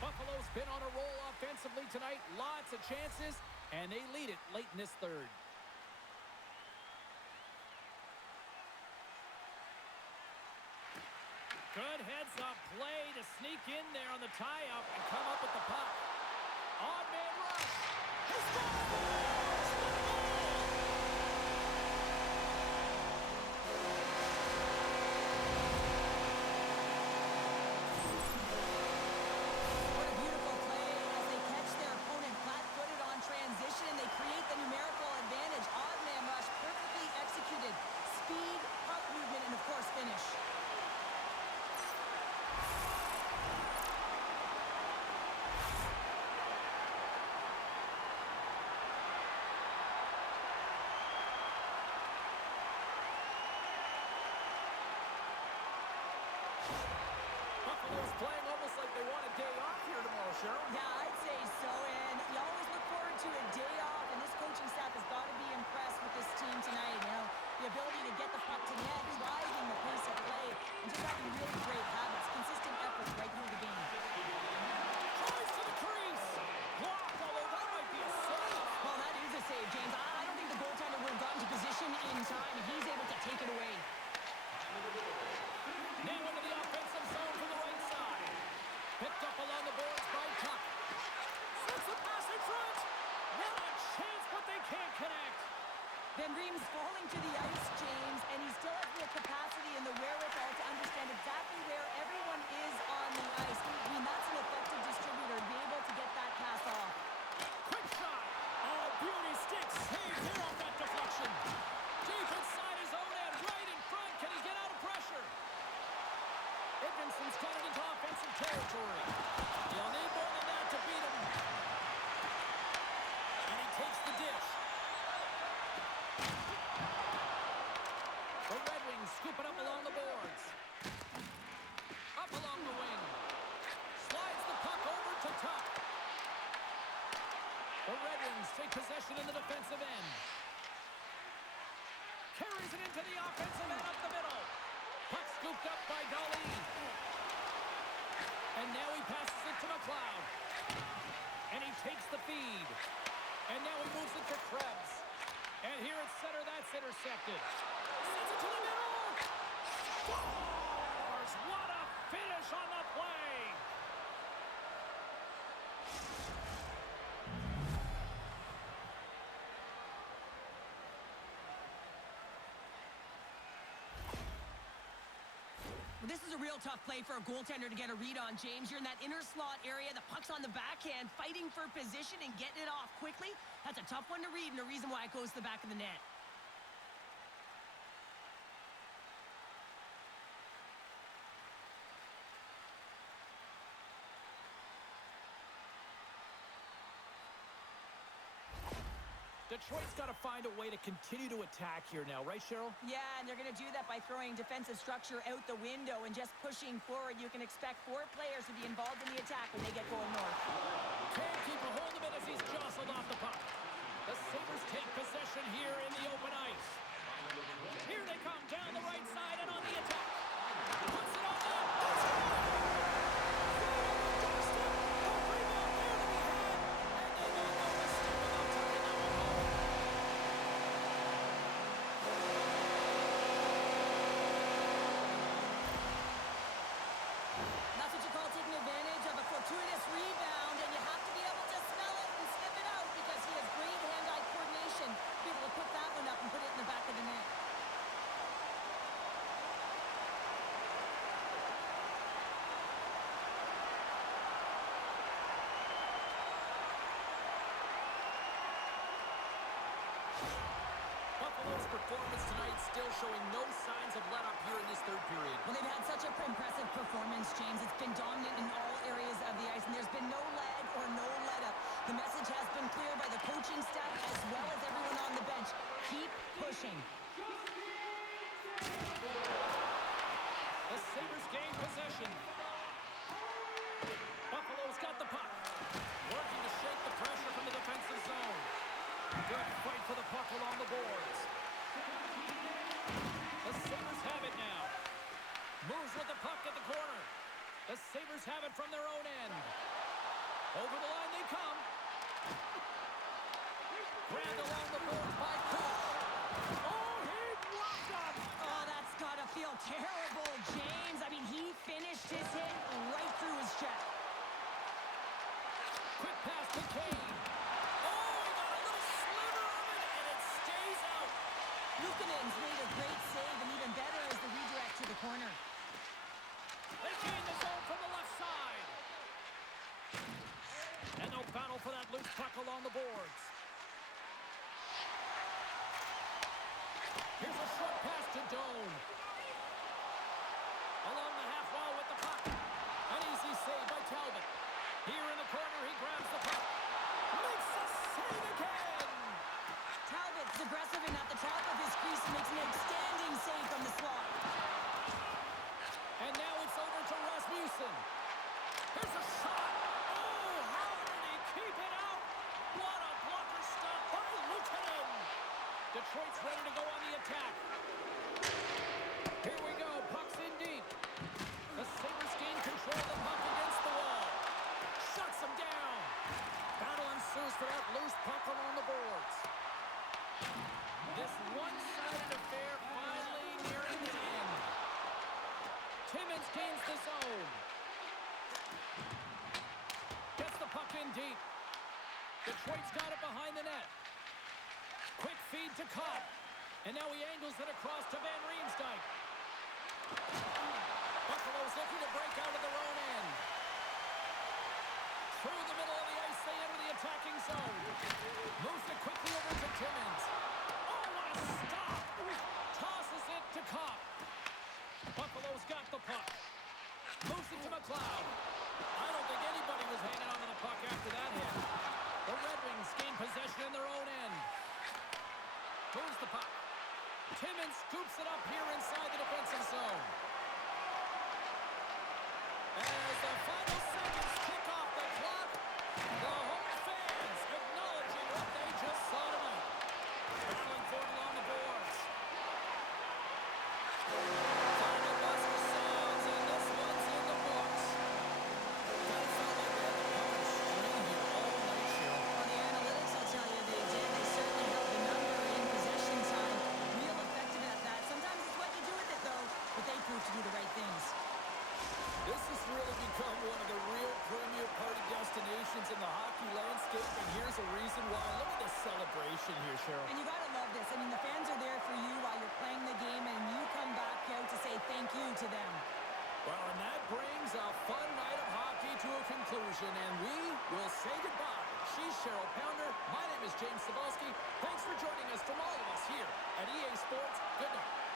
Buffalo's been on a roll offensively tonight. Lots of chances, and they lead it late in this third. Good heads-up play to sneak in there on the tie-up and come up with the puck. Odd man rush. He scores! What a beautiful play as they catch their opponent flat-footed on transition and they create the numerical advantage. Odd man rush, perfectly executed. Speed, puck movement, and of course finish. Buffalo's playing almost like they want a day off here tomorrow, Cheryl. Yeah, I'd say so, and you always look forward to a day off, and this coaching staff has got to be impressed with this team tonight. You know, the ability to get the puck to net, driving the pace of play, and just having really great habits, consistent effort right through the game. Tries to the crease. Blocked, although that might be a save. Well, that is a save, James. I don't think the goaltender would have gotten to position in time, and he's able to take it away. Now into the offensive zone from the right side. Picked up along the boards by Tuck. Sends the pass in front. What a chance, but they can't connect. Van Riem's falling to the ice, James, and he still has the capacity and the wherewithal to understand exactly where everyone is on the ice. I mean, that's an effective distributor to be able to get that pass off. Quick shot. Oh, beauty sticks. Saved here off that deflection. Deep inside his own end, right in front. Can he get out of pressure? Edmondson's got it into offensive territory. He'll need more than that to beat him. And he takes the dish. The Red Wings scoop it up along the boards. Up along the wing. Slides the puck over to Tuck. The Red Wings take possession in the defensive end. Carries it into the offensive end up the middle. Puck scooped up by Darlene. And now he passes it to McLeod. And he takes the feed. And now he moves it to Krebs. And here at center, that's intercepted. Sends it to the middle. Scores! What a finish on the play! This is a real tough play for a goaltender to get a read on, James. You're in that inner slot area. The puck's on the backhand, fighting for position and getting it off quickly. That's a tough one to read, and the reason why it goes to the back of the net. Detroit's got to find a way to continue to attack here now, right, Cheryl? Yeah, and they're going to do that by throwing defensive structure out the window and just pushing forward. You can expect 4 players to be involved in the attack when they get going north. Can't keep a hold of it as he's jostled off the puck. The Sabres take possession here in the open ice. Here they come down the right side and on the attack. Puts it on net. That's it! Right on the doorstep. The rebound there to be had. Buffalo's performance tonight still showing no signs of let-up here in this third period. Well, they've had such an impressive performance, James. It's been dominant in all areas of the ice, and there's been no lag or no let-up. The message has been clear by the coaching staff as well as everyone on the bench. Keep pushing. The Sabres gain possession. Buffalo's got the puck. Working to shake the pressure from the defensive zone. Good fight for the puck along the boards. The Sabres have it now. Moves with the puck at the corner. The Sabres have it from their own end. Over the line they come. Grabbed along the boards by Cook. Oh, he blocked him! Oh, that's got to feel terrible, James. I mean, he finished his hit right through his chest. Quick pass to Kane. Oh, he got a little sliver of it, and it stays out. Luukkonen's made a great save, and even better is the redirect to the corner. They gain the zone from the left side. And no battle for that loose puck along the boards. Here's a short pass to Doan. Along the half wall with the puck. An easy save by Talbot. Here in the corner, he grabs the puck. Makes the save again. Talbot's aggressive and at the top of his crease and makes an outstanding save from the slot. And now it's over to Rasmussen. Here's a shot. Oh, how did he keep it out? What a blocker stop by Luukkonen. Detroit's ready to go on the attack. Here we go. Puck's in deep. The Sabres gain control of the puck against the wall. Shuts him down. Battle ensues for that loose puck along the boards. This one-sided affair finally nearing the end. Timmins gains the zone. Gets the puck in deep. Detroit's got it behind the net. Quick feed to Kopp. And now he angles it across to Van Riemsdyk. Buffalo's looking to break out of their own end. Through the middle of the ice, they enter the attacking zone. Moves it quickly over to Timmins. Oh, what a stop! Tosses it to Kopp. Buffalo's got the puck. Moves it to McLeod. I don't think anybody was hanging on to the puck after that hit. The Red Wings gain possession in their own end. Moves the puck. Timmins scoops it up here inside the defensive zone. As the final seconds tick off the clock, the home fans acknowledging what they just saw tonight. Battling for it along the boards. Final buzzer sounds, and this one's in the books. Kind of felt like they had the puck string here all night, Cheryl. On the analytics, I'll tell you they did. They certainly held the number in possession time. Real effective at that. Sometimes it's what you do with it, though, but they proved to do the right things. This has really become one of the real premier party destinations in the hockey landscape, and here's a reason why. Look at the celebration here, Cheryl. And you got to love this. I mean, the fans are there for you while you're playing the game, and you come back out to say thank you to them. Well, and that brings a fun night of hockey to a conclusion, and we will say goodbye. She's Cheryl Pounder. My name is James Cebulski. Thanks for joining us from all of us here at EA Sports. Good night.